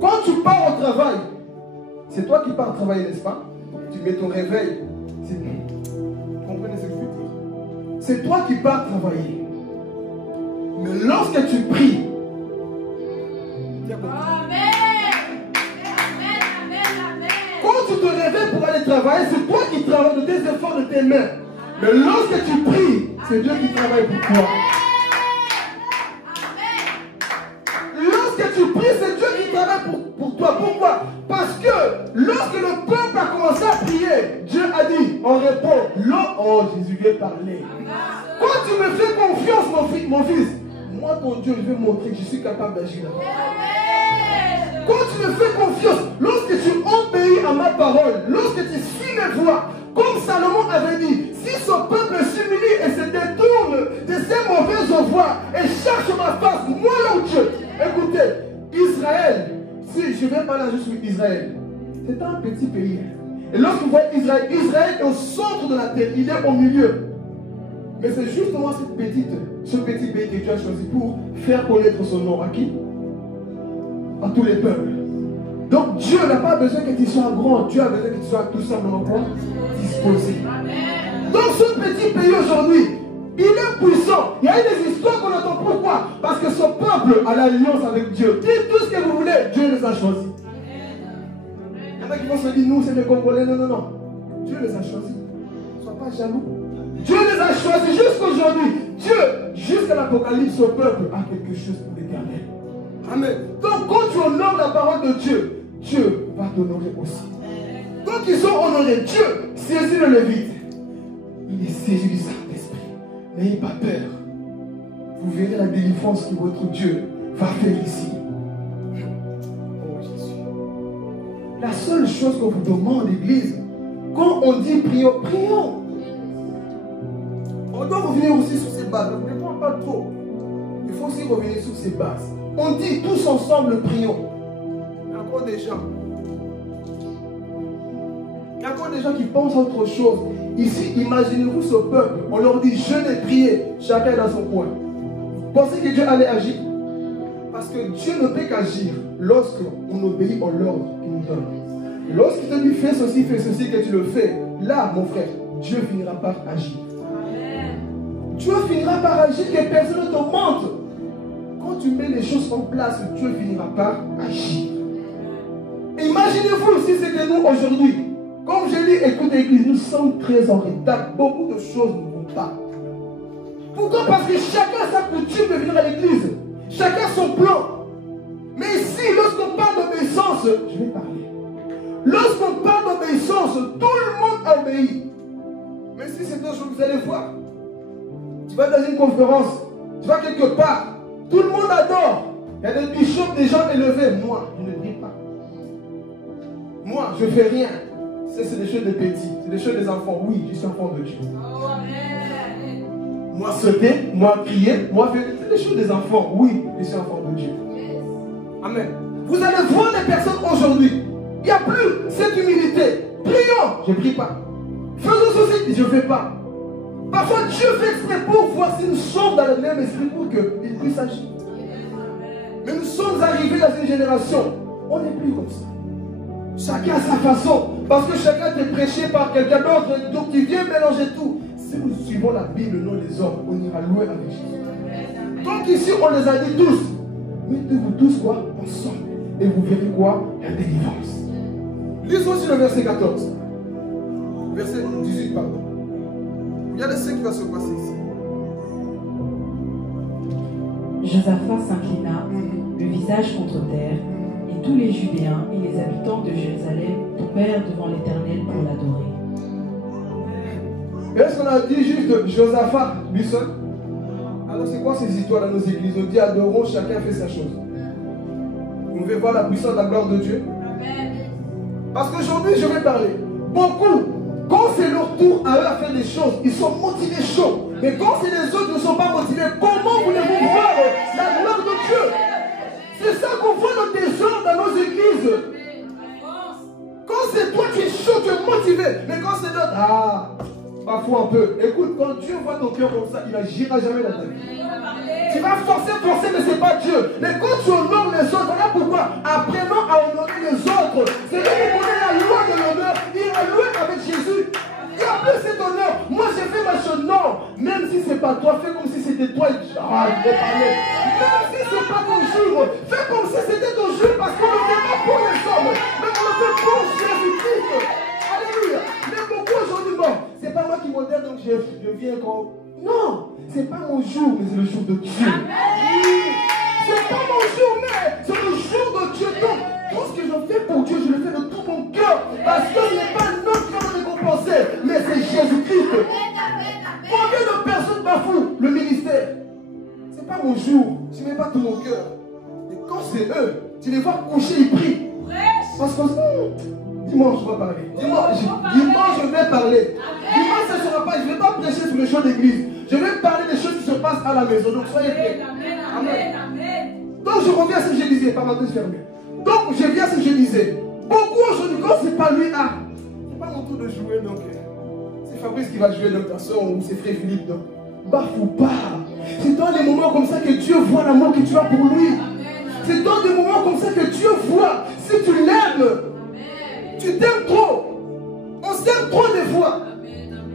Quand tu pars au travail, c'est toi qui pars travailler, n'est-ce pas? Tu mets ton réveil. Vous comprenez ce que je veux dire? C'est toi qui pars travailler. Mais lorsque tu pries, quand tu te réveilles pour aller travailler, c'est toi qui travailles de tes efforts, de tes mains. Mais lorsque tu pries, c'est Dieu qui travaille pour toi. Lorsque tu pries, c'est Dieu qui travaille pour toi. Pourquoi? Parce que lorsque le peuple a commencé à prier, Dieu a dit, on répond, oh Jésus vient parler. Quand tu me fais confiance, mon fils, moi ton Dieu, je vais montrer que je suis capable d'agir. Quand tu me fais confiance, lorsque tu obéis à ma parole, lorsque tu suis mes voies, comme Salomon avait dit, si son peuple s'humilie et se détourne de ses mauvaises voies et cherche ma face, moi leur Dieu. Écoutez, Israël, si je vais parler juste sur Israël, c'est un petit pays. Et lorsque vous voyez Israël, Israël est au centre de la terre, il est au milieu. Mais c'est justement ce petit pays que Dieu a choisi pour faire connaître son nom à qui? À tous les peuples. Donc Dieu n'a pas besoin que tu sois grand, Dieu a besoin que tu sois tout simplement quoi? Disposé. Dans ce petit pays aujourd'hui, il est puissant. Il y a des histoires qu'on entend. Pourquoi? Parce que son peuple a l'alliance avec Dieu. Dites tout ce que vous voulez, Dieu les a choisis. Il y en a qui vont se dire, nous c'est les Congolais. Non, non, non. Dieu les a choisis. Ne sois pas jaloux. Dieu les a choisis jusqu'aujourd'hui. Dieu, jusqu'à l'Apocalypse, son peuple a quelque chose pour l'éternel. Amen. Donc quand tu honores la parole de Dieu, Dieu va t'honorer aussi. Donc ils sont honorés. Dieu saisit le Lévite. Il est saisi du Saint-Esprit. N'ayez pas peur. Vous verrez la délivrance que votre Dieu va faire ici. Oh Jésus. La seule chose qu'on vous demande, l'Église, quand on dit prions, prions. On doit revenir aussi sur ces bases. Ne prends pas trop. Il faut aussi revenir sur ces bases. On dit tous ensemble prions. Il y a encore des gens. Il y a encore des gens qui pensent à autre chose. Ici, imaginez-vous ce peuple. On leur dit jeûne et priez. Chacun est dans son coin. Vous pensez que Dieu allait agir? Parce que Dieu ne peut qu'agir lorsqu'on obéit à l'ordre qu'il nous donne. Lorsqu'il te dit fais ceci, que tu le fais. Là, mon frère, Dieu finira par agir. Dieu finira par agir, que personne ne te mente. Quand tu mets les choses en place, Dieu finira par agir. Imaginez-vous si c'était nous aujourd'hui. Comme je dis, écoutez l'église, nous sommes très en retard. Beaucoup de choses ne vont pas. Pourquoi? Parce que chacun a sa coutume de venir à l'église. Chacun son plan. Mais ici, lorsqu'on parle d'obéissance, je vais parler. Lorsqu'on parle d'obéissance, tout le monde obéit. Mais si c'est aujourd'hui, vous allez voir. Tu vas dans une conférence, tu vas quelque part, tout le monde adore. Il y a des bishops, des gens élevés. Moi, je ne prie pas. Moi, je ne fais rien. C'est des choses de petits, c'est des choses des enfants. Oui, je suis enfant de Dieu. Moi, sauter, moi, prier, moi, faire. C'est des choses des enfants. Oui, je suis enfant de Dieu. Amen. Vous allez voir des personnes aujourd'hui. Il n'y a plus cette humilité. Prions, je ne prie pas. Faisons ceci, je ne fais pas. Parfois, Dieu fait exprès pour voir si nous sommes dans le même esprit pour qu'il puisse agir. Mais nous sommes arrivés dans une génération, on n'est plus comme ça. Chacun a sa façon, parce que chacun est prêché par quelqu'un d'autre, donc il vient mélanger tout. Si nous suivons la Bible, non les hommes, on ira loin avec Jésus. Donc ici, on les a dit tous. Mettez-vous tous quoi? Ensemble. Et vous verrez quoi? La délivrance. Lisons aussi le verset 14. Verset 18, pardon. Regardez ce qui va se passer ici. Josaphat s'inclina, le visage contre terre, et tous les Judéens et les habitants de Jérusalem tombèrent devant l'Éternel pour l'adorer. Est-ce qu'on a dit juste Josaphat, lui seul? Alors c'est quoi ces histoires dans nos églises? On dit adorons, chacun fait sa chose. On veut voir la puissance de la gloire de Dieu. Parce qu'aujourd'hui, je vais parler. Beaucoup, quand c'est leur tour à eux à faire des choses, ils sont motivés chauds. Mais quand c'est les autres qui ne sont pas motivés, comment voulez-vous voir la gloire de Dieu? C'est ça qu'on voit dans des gens dans nos églises. Quand c'est toi qui es chaud, tu es motivé. Mais quand c'est l'autre, parfois un peu. Écoute, quand Dieu voit ton cœur comme ça, il n'agira jamais dans ta vie. Tu vas forcer, mais ce n'est pas Dieu. Mais quand tu honores les autres, voilà pourquoi, apprenons à honorer les autres. je vais parler. Même si ce n'est pas ton jour, fais comme si c'était ton jour parce qu'on ne le fait pas pour les hommes, mais on le fait pour Jésus-Christ. Alléluia. Mais beaucoup aujourd'hui, bon, c'est pas moi qui modèle donc je viens comme. Non, c'est pas mon jour, mais c'est le jour de Dieu. C'est pas mon jour, mais c'est le jour de Dieu. Donc, tout ce que je fais pour Dieu, je le fais de tout mon cœur. Parce que ce n'est pas notre qui va me récompenser, mais c'est Jésus-Christ. Combien de personnes bafouent le ministère? C'est pas mon jour, je ne mets pas tout mon cœur. Et quand c'est eux, tu les vois coucher, ils prient. Parce que dimanche, je vais parler. Dimanche, je vais parler. Dimanche, ce ne sera pas, je ne vais pas prêcher sur les choses d'église. Je vais parler des choses qui se passent à la maison. Donc, soyez prêts. Amen. Donc, je reviens à ce que je disais. Parenthèse fermée. Donc, je viens à ce que je disais. Beaucoup aujourd'hui, quand ce n'est pas lui, c'est pas mon tour de jouer. Donc, c'est Fabrice qui va jouer donc, ta soeur ou c'est frère Philippe. Donc, bafoue pas. C'est dans des moments comme ça que Dieu voit l'amour que tu as pour lui. C'est dans des moments comme ça que Dieu voit. Si tu l'aimes, tu t'aimes trop. On s'aime trop des fois.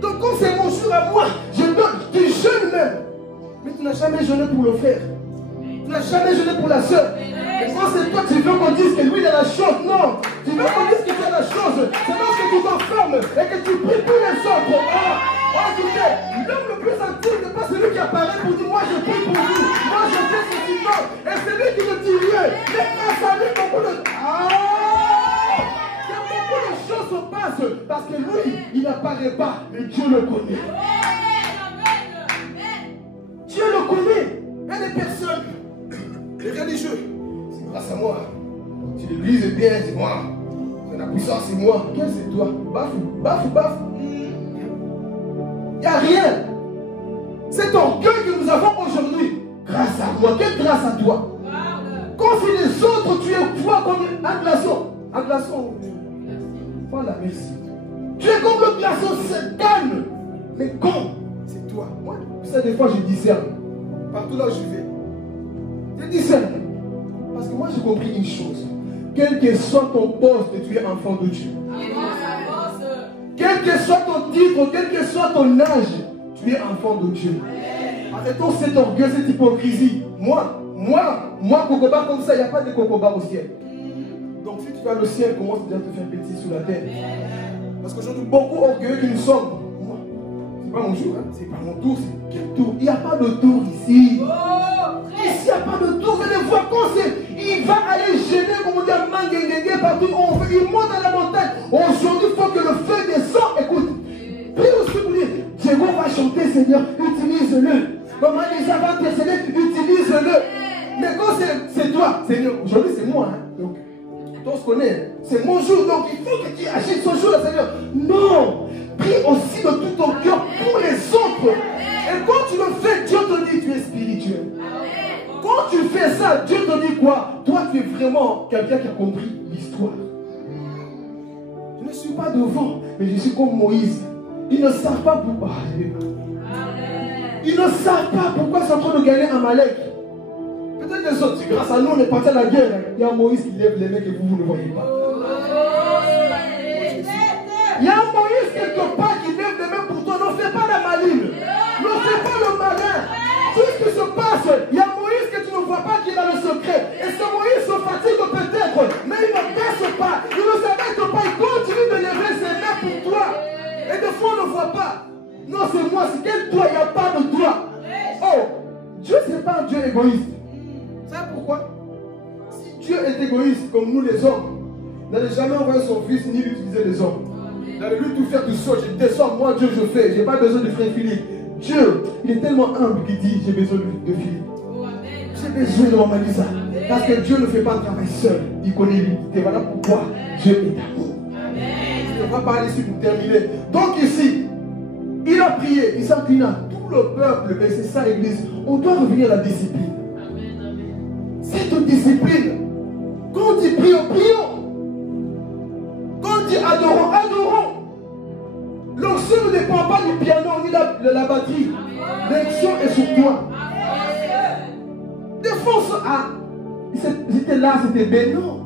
Donc quand c'est mon jour à moi, je donne, tu jeûnes même. Mais tu n'as jamais jeûné pour le frère. Tu n'as jamais jeûné pour la soeur. Et quand c'est toi, tu veux qu'on dise que lui il a la chose. Non. Tu veux qu'on dise qu'il fait la chose. C'est lorsque tu t'enfermes et que tu pries pour les autres. Écoutez, l'homme le plus intime n'est pas celui qui apparaît pour dire moi je prie pour vous. Moi je fais ceci. Non. Et c'est lui qui le dit rien. Mais grâce à lui, beaucoup de... Beaucoup de choses se passent parce que lui, il n'apparaît pas, mais Dieu le connaît. Dieu le connaît. Il y a des personnes, les religieux, c'est grâce à moi. Si l'église est bien, c'est moi. La puissance, c'est moi. Quel c'est toi? Bafou. Il n'y a rien. Cet orgueil que nous avons aujourd'hui, grâce à moi. Quelle grâce à toi? Quand c'est les autres, tu es toi comme un glaçon. Un glaçon. Voilà, merci. Tu es comme le glaçon, c'est calme. Mais quand c'est toi, moi, ça des fois je discerne. Partout là où je vais. Je discerne. Parce que moi j'ai compris une chose. Quel que soit ton poste, tu es enfant de Dieu. Quel que soit ton titre, quel que soit ton âge, tu es enfant de Dieu. Arrêtons cet orgueil, cette hypocrisie. Moi, cocobar comme ça, il n'y a pas de cocobar au ciel. Donc si tu vas au ciel, commence déjà à te faire petit sur la terre. Parce qu'aujourd'hui, beaucoup orgueilleux que nous sommes. Moi, c'est pas mon jour, hein? C'est pas mon tour, c'est quel tour? Il n'y a pas de tour ici. Ici, il n'y a pas de tour. Mais les fois quand il va aller gêner, comme on dit, manguer partout. Il monte à la montagne. Aujourd'hui, il faut que le feu descende. Écoute, prie aussi pour dire, Diego va chanter, Seigneur, utilise-le. Maman Lisa va intercéder, utilise-le. Mais quand c'est toi, Seigneur, aujourd'hui c'est moi. Hein? Donc, on se connaît. C'est mon jour, donc il faut que tu agisses ce jour, Seigneur. Non. Prie aussi de tout ton cœur pour les autres. Et quand tu le fais, Dieu te dit tu es spirituel. Quand tu fais ça, Dieu te dit quoi? Toi, tu es vraiment quelqu'un qui a compris l'histoire. Je ne suis pas devant, mais je suis comme Moïse. Ils ne savent pas pourquoi. Ils ne savent pas pourquoi ils sont en train de gagner Amalek. Peut-être les autres, c'est grâce à nous, on est parti à la guerre. Il y a Moïse qui lève les mecs et vous ne voyez pas. Il y a Moïse quelque part qui lève les mains pour toi. Ne fais pas la maline. Ne fais pas le malin. Tout ce qui se passe, il y a Moïse que tu ne vois pas qui est dans le secret. Et ce Moïse se fatigue peut-être, mais il ne baisse pas. Il ne s'arrête pas. Il continue de lever ses mains pour toi. Et des fois, on ne voit pas. Non, c'est moi. C'est quel toi? Il n'y a pas de toi. Oh, Dieu, ce n'est pas un Dieu égoïste. Vous savez pourquoi? Si Dieu est égoïste comme nous les hommes, il n'allait jamais envoyer son fils ni utiliser les hommes. Il allait lui tout faire tout seul. Je descends, moi Dieu je fais. Je n'ai pas besoin de frère Philippe. Dieu, il est tellement humble qu'il dit j'ai besoin de Philippe. J'ai besoin de Maman Lisa. Parce que Dieu ne fait pas un travail seul. Il connaît l'unité. Voilà pourquoi Dieu est amour. On va parler ici pour terminer. Donc ici, il a prié, il s'inclina. Tout le peuple, et c'est ça l'église. On doit revenir à la discipline. Cette discipline. Quand on dit prions, prions. Quand on dit adorons, adorons. L'onction ne dépend pas du piano ni de la batterie. L'onction est sur toi. Des fois, c'était là, c'était bien. Non.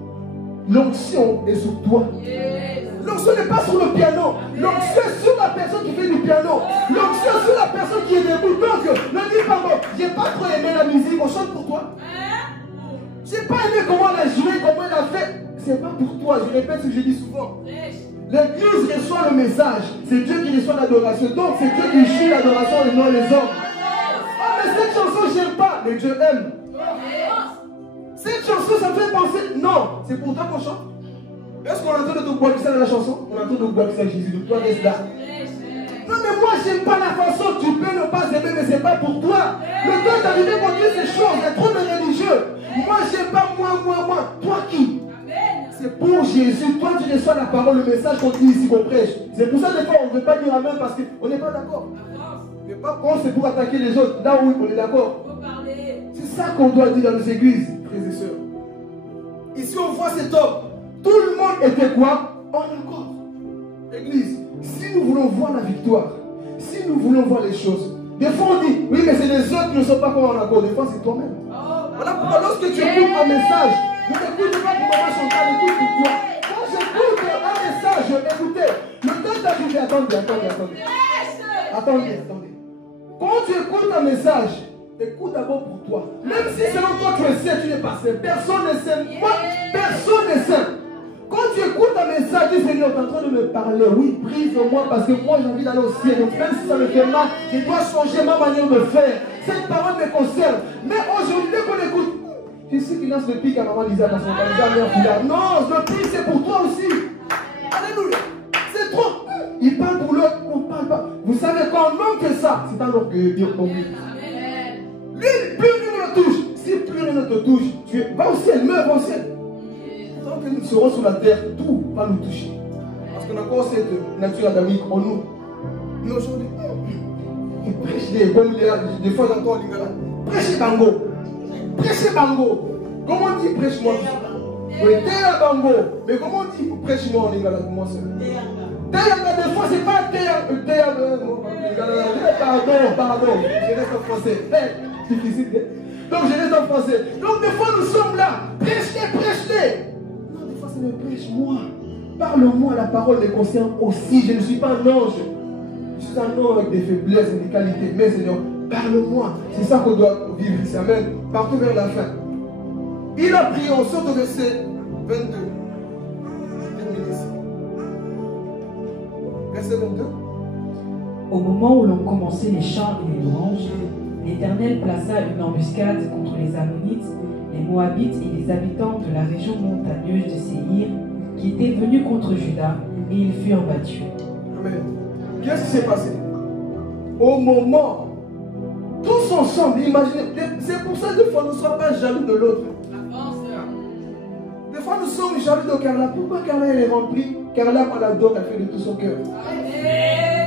L'onction est sur toi. L'onction n'est pas sur le piano. L'onction est sur la personne qui fait du piano. L'onction est sur la personne qui est debout. Donc, ne dis pas, bon, j'ai pas trop aimé la musique, on chante pour toi. J'ai pas aimé comment elle a joué, comment elle a fait. C'est pas pour toi, je répète ce que je dis souvent. L'église reçoit le message, c'est Dieu qui reçoit l'adoration. Donc c'est Dieu qui joue l'adoration et non les hommes. Ah mais cette chanson j'aime pas, mais Dieu aime. Cette chanson ça me fait penser, non, c'est pour toi qu'on chante. Est-ce qu'on entend de te boire ça dans la chanson? On entend de boire ça Jésus, de toi reste là. Non mais moi j'aime pas la façon, tu peux ne pas aimer mais c'est pas pour toi. Le temps est arrivé pour dire ces choses, il y a trop de religieux. Moi j'aime pas moi. Toi qui? C'est pour Jésus. Toi, tu reçois la parole, le message qu'on dit ici, qu'on prêche. C'est pour ça, des fois, on ne veut pas dire amen parce qu'on n'est pas d'accord. Mais pas quand c'est pour attaquer les autres. Là où on est d'accord. C'est ça qu'on doit dire dans nos églises, frères et sœurs. Ici, on voit cet homme. Tout le monde était quoi? En accord. Église, si nous voulons voir la victoire, si nous voulons voir les choses, des fois on dit, oui, mais c'est les autres qui ne sont pas comme en accord. Des fois, c'est toi-même. Voilà pourquoi lorsque tu écoutes un message, ne t'écoute pas pour moi chanter, écoute pour toi. Quand j'écoute un message, écoutez, le temps d'arriver, attendez. Quand tu écoutes un message, écoute d'abord pour toi. Même si selon toi tu es saint, tu n'es pas saint. Personne n'est saint. Personne n'est saint. Quand tu écoutes un message, dis Seigneur, tu es en train de me parler. Oui, prie sur moi parce que moi j'ai envie d'aller au ciel. Donc même si ça me fait mal, je dois changer ma manière de faire. Cette parole me concerne. Mais aujourd'hui, dès qu'on écoute, tu sais qu'il lance le pic à maman Lisa parce qu'on va jamais. Non, le pic c'est pour toi aussi. Alléluia. C'est trop. Il parle pour l'autre, on ne parle pas. Vous savez, quand on nomme que ça, c'est un orgueil pour lui. Lui, plus rien ne le touche. Si plus rien ne te touche, tu vas au ciel, meurs au ciel. Tant que nous serons sur la terre, tout va nous toucher. Parce qu'on a encore cette nature adamique en nous. Mais aujourd'hui, il prêche les comme des fois j'entends Lingala. Prêchez Bango. Prêchez Bango. Comment on dit prêche-moi? Oui, Théa Bango. Mais comment on dit prêche-moi en Lingala? Comment c'est? Théa, des fois c'est pas Théa. Pardon. Je reste en français. C'est difficile. Donc je reste en français. Donc des fois nous sommes là. Prêche-les. Non, des fois c'est le prêche-moi. Parle-moi, la parole me concerne aussi. Je ne suis pas un ange. Je suis un homme avec des faiblesses et des qualités. Mais Seigneur, parle-moi. C'est ça qu'on doit vivre ici. Amen. Partout vers la fin. Il a prié, on sort au verset 22. Verset 22. Au moment où l'on commençait les chants et les louanges, l'Éternel plaça une embuscade contre les Ammonites, les Moabites et les habitants de la région montagneuse de Séhir, qui étaient venus contre Juda, et ils furent battus. Amen. Qu'est-ce qui s'est passé? Au moment, tous ensemble, imaginez, c'est pour ça que des fois nous ne sommes pas jaloux de l'autre. Des fois nous sommes jaloux de Carla. Pourquoi Carla elle est remplie? Carla, quand elle adore, elle fait de tout son cœur.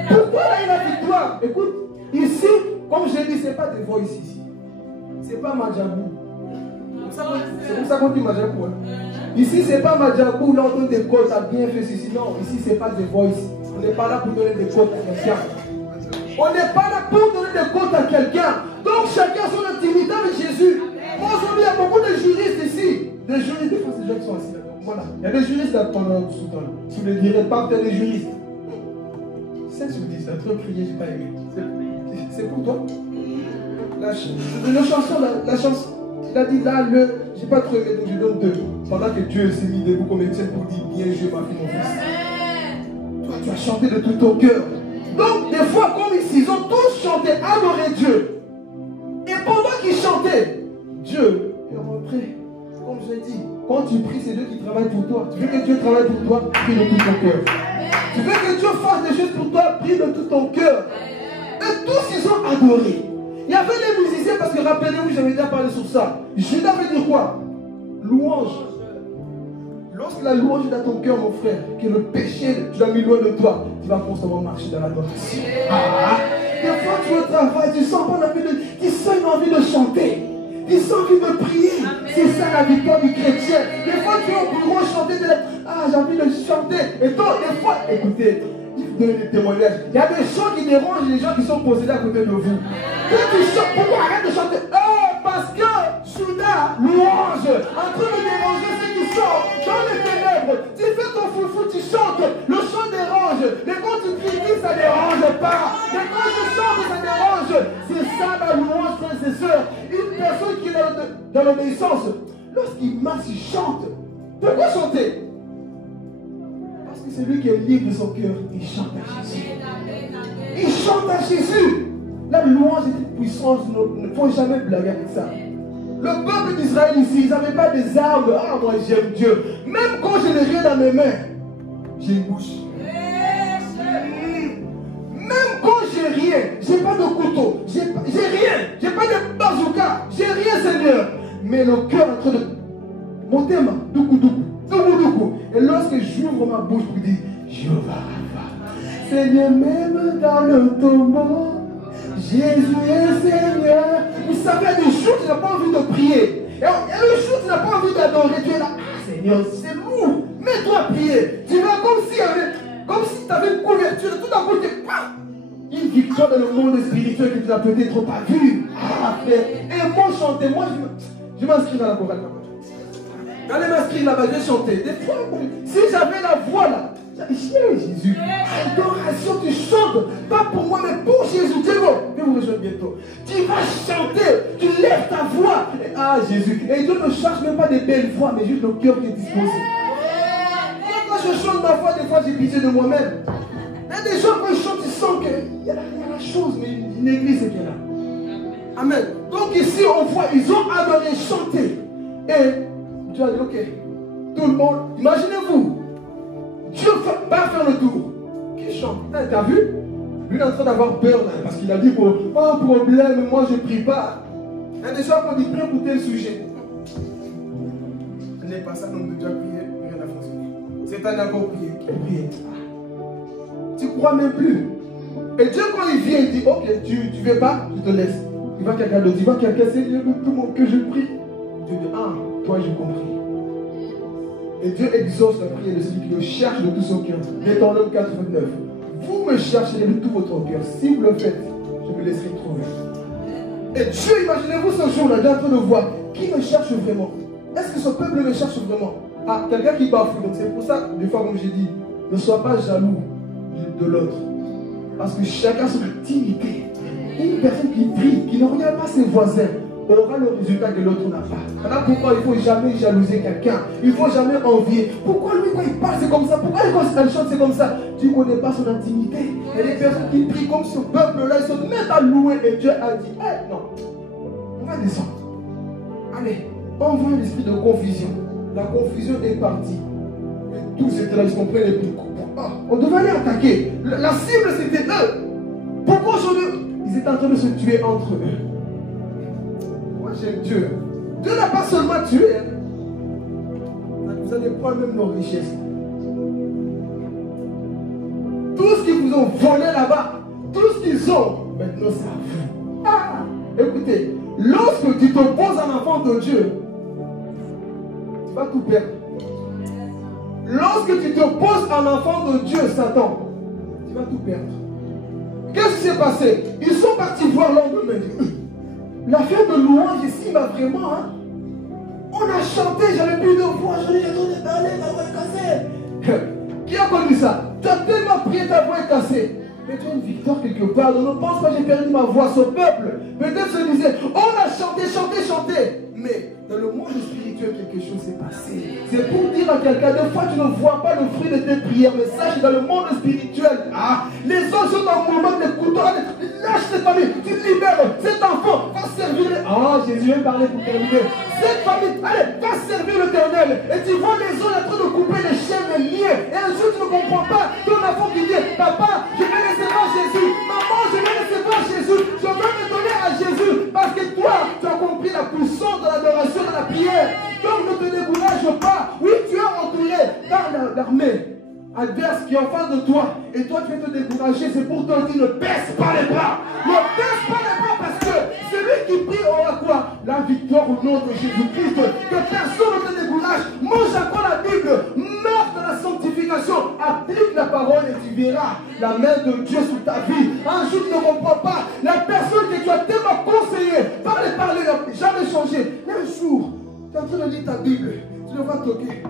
Pourquoi elle a eu la victoire? Écoute, ici, comme je l'ai dit, ce n'est pas des voix ici. Ce n'est pas Madjabou. C'est pour ça qu'on dit Madjabou. Hein. Ici, ce n'est pas Madjabou, là on donne des côtes, à bien fait ceci. Non, ici, ce n'est pas des voix ici. On n'est pas là pour donner des côtes à quelqu'un. On n'est pas là pour donner des côtes à quelqu'un. Donc chacun a son intimité avec Jésus. Moi aujourd'hui, il y a beaucoup de juristes ici. Des juristes, des fois c'est des gens qui sont assis là. Voilà. Il y a des juristes là pendant tout le temps. Tu ne dirais pas que tu es des juristes. 5 sur 10, un truc crié, je n'ai pas aimé. C'est pour toi. La chanson, la chanson, il a dit là, je n'ai pas trop aimé, donc je donne 2. Pendant que Dieu s'est mis debout comme Étienne pour dire bien joué ma fille, mon fils. Toi, tu as chanté de tout ton cœur. Donc, des fois, comme ici, ils ont tous chanté, adoré Dieu. Et pendant qu'ils chantaient, Dieu est rentré. Comme je l'ai dit, quand tu pries, c'est Dieu qui travaille pour toi. Tu veux que Dieu travaille pour toi, prie de tout ton cœur. Tu veux que Dieu fasse des choses pour toi, prie de tout ton cœur. Et tous, ils ont adoré. Il y avait les musiciens, parce que rappelez-vous, j'avais déjà parlé sur ça. Judas veut dire quoi? Louange. Lorsque la louange est dans ton cœur, mon frère, que le péché, tu l'as mis loin de toi, tu vas constamment marcher dans l'adoration. Des fois, tu es au travail, tu sens une envie de chanter. Tu sens envie de prier. C'est ça la victoire du chrétien. Des fois, tu es au bureau chanter. J'ai envie de chanter. Et donc, des fois, écoutez, je vous donne des témoignages. Il y a des chants qui dérangent les gens qui sont possédés à côté de vous. Quand tu chantes, pourquoi arrête de chanter? Parce que Judas, louange, en train de déranger ceux qui sont dans les ténèbres. Tu fais ton foufou, tu chantes, le chant dérange. Mais quand tu pries, ça ne dérange pas. Mais quand je chante, ça dérange. C'est ça la louange, frères et sœurs. dans l'obéissance, lorsqu'il marche, il chante. Pourquoi chanter? Parce que c'est lui qui est libre de son cœur. Il chante à Jésus. Il chante à Jésus. La louange et la puissance, ne faut jamais blaguer avec ça. Le peuple d'Israël ici, ils n'avaient pas des armes. Ah, moi j'aime Dieu. Même quand je n'ai rien dans mes mains, j'ai une bouche. Même quand j'ai rien, j'ai pas de couteau, j'ai rien, j'ai pas de bazooka, j'ai rien, Seigneur. Mais le cœur est en train de monter ma doukou. Et lorsque j'ouvre ma bouche pour dire Jéhovah, Seigneur, même dans le tombeau, Jésus est Seigneur. Vous savez, il y a des jours tu n'as pas envie de prier. Il y a des jours tu n'as pas envie d'adorer. Tu es là, ah Seigneur, c'est lourd. Mets-toi à prier. Tu vas comme si tu avais une couverture. Tout d'un coup, tu es une victoire dans le monde spirituel que tu n'as peut-être pas vu. Ah, frère. Et moi, chanter, moi, je m'inscris dans la chorale. Allez m'inscrire là-bas, je vais chanter. Des fois, si j'avais la voix là, Jésus, adoration, tu chantes, pas pour moi, mais pour Jésus. Diego, je vais vous rejoindre bientôt. Tu vas chanter, tu lèves ta voix. Et, ah, Jésus. Et Dieu ne cherche même pas des belles voix, mais juste le cœur qui est disposé. Et quand je chante ma voix, des fois, j'ai pitié de moi-même. Il y a des gens, quand ils chantent, ils sentent qu'il y a la chose, mais une église qui est là. Amen. Donc ici, on voit, ils ont adoré chanter. Et Dieu a dit, ok, tout le monde, imaginez-vous, Dieu va faire le tour. Qui chante? T'as vu? Lui est en train d'avoir peur là, parce qu'il a dit, oh problème, moi je ne prie pas. Il y a des gens qui ont dit, prie pour tel sujet. Ce n'est pas ça, donc Dieu a prié, rien n'a fonctionné. C'est un encore prié, qui a prié. Tu ne crois même plus. Et Dieu, quand il vient, il dit, ok, tu ne veux pas, je te laisse. Il va quelqu'un d'autre, il va quelqu'un, Seigneur, de tout mon cœur, je prie. Dieu dit, ah, toi j'ai compris. Et Dieu exauce la prière de celui qui le cherche de tout son cœur. Deutéronome 4:9. Vous me cherchez de tout votre cœur. Si vous le faites, je me laisserai trouver. Et Dieu, imaginez-vous ce jour-là, Dieu est en train de voir qui me cherche vraiment. Est-ce que ce peuple me cherche vraiment? Ah, quelqu'un qui bafoue. Donc c'est pour ça, des fois, comme j'ai dit, ne sois pas jaloux de l'autre. Parce que chacun son intimité. Une personne qui prie, qui ne regarde pas ses voisins, aura le résultat que l'autre n'a pas. Voilà pourquoi il ne faut jamais jalouser quelqu'un. Il ne faut jamais envier. Pourquoi lui, quand il parle, c'est comme ça? Pourquoi quand il chante, c'est comme ça? Tu ne connais pas son intimité. Il y a des personnes qui prient comme ce peuple-là, ils se mettent à louer et Dieu a dit, hey, non, on va descendre. Allez, envoie l'esprit de confusion. La confusion est partie. Et tous étaient là, ils comprenaient les plus. On devait aller attaquer. La cible, c'était eux. Pourquoi aujourd'hui, ils étaient en train de se tuer entre eux? Moi, j'aime Dieu. Dieu n'a pas seulement tué. Vous allez prendre même nos richesses. Tout ce qu'ils vous ont volé là-bas, tout ce qu'ils ont, maintenant c'est à vous. Ah, écoutez, lorsque tu te poses un enfant de Dieu, tu vas tout perdre. Lorsque tu te poses un enfant de Dieu, Satan, tu vas tout perdre. Qu'est-ce qui s'est passé? Ils sont partis voir l'endemain. L'affaire de louange ici m'a vraiment. Hein? On a chanté, j'avais plus de voix, j'en ai entendu parler, ma voix est cassée. Qui a connu ça? Tu as tellement prié, ta voix est cassée. Mais tu as une victoire quelque part. On ne pense pas que j'ai perdu ma voix. Ce peuple, peut-être se disait, on a chanté. Mais dans le monde spirituel, quelque chose s'est passé. C'est pour dire à quelqu'un, des fois tu ne vois pas le fruit de tes prières, mais sache que dans le monde spirituel, les autres sont en mouvement de couteaux. Lâche cette famille, tu libères cet enfant, va servir. Jésus vient parler pour terminer. Cette famille, allez, va servir l'Éternel. Et tu vois les autres en train de couper les chaînes, les liens. Et un jour tu ne comprends pas, ton enfant qui dit, papa, je vais recevoir Jésus. Maman, je vais recevoir Jésus. Je veux me donner à Jésus. Parce que toi, tu as compris la puissance de l'adoration, de la prière. Donc ne te décourage pas. Oui, tu es entouré par l'armée adverse qui est en face de toi. Et toi, tu vas te décourager. C'est pour te dire, ne baisse pas les bras. Ne baisse pas les bras parce que celui qui prie aura quoi? La victoire au nom de Jésus-Christ. Que personne ne te décourage. Mange encore la Bible. Meurs dans la sanctification. Applique la parole et tu verras la main de Dieu sur ta vie. Un jour, tu ne comprends pas. La personne que tu as tellement conseillé, parler, jamais changé. Mais un jour, tu es en train de lire ta Bible. Tu devras toquer.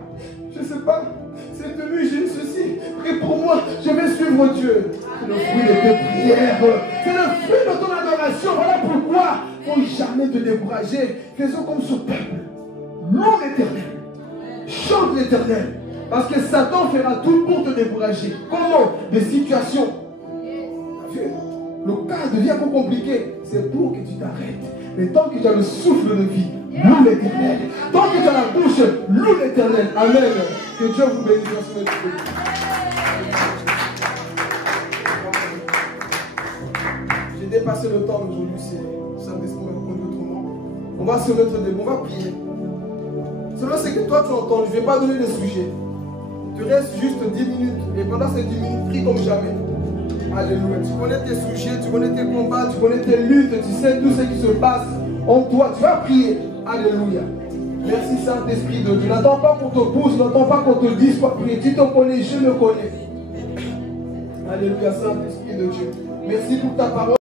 Je ne sais pas. C'est tenu, j'ai ceci. Prie pour moi, je vais suivre Dieu. C'est le fruit de tes prières. C'est le fruit de ton adoration. Voilà pourquoi il faut jamais te décourager. Faisons comme ce peuple. Loue l'Éternel. Chante l'Éternel. Parce que Satan fera tout pour te décourager. Comment? Des situations. Le cas devient un peu compliqué. C'est pour que tu t'arrêtes. Mais tant que tu as le souffle de vie, loue l'Éternel. Tant que tu as la bouche, loue l'Éternel. Amen. Que Dieu vous bénisse. J'ai dépassé le temps aujourd'hui. C'est Saint-Esprit m'a conduit autrement. On va se mettre debout. On va prier. Selon ce que toi tu entends, je ne vais pas donner le sujet. Tu restes juste 10 minutes. Et pendant ces 10 minutes, prie comme jamais. Alléluia. Tu connais tes sujets, tu connais tes combats, tu connais tes luttes, tu sais tout ce qui se passe en toi. Tu vas prier. Alléluia. Merci Saint-Esprit de Dieu. N'attends pas qu'on te pousse, n'attends pas qu'on te dise quoi prier. Tu te connais, je me connais. Alléluia, Saint-Esprit de Dieu. Merci pour ta parole.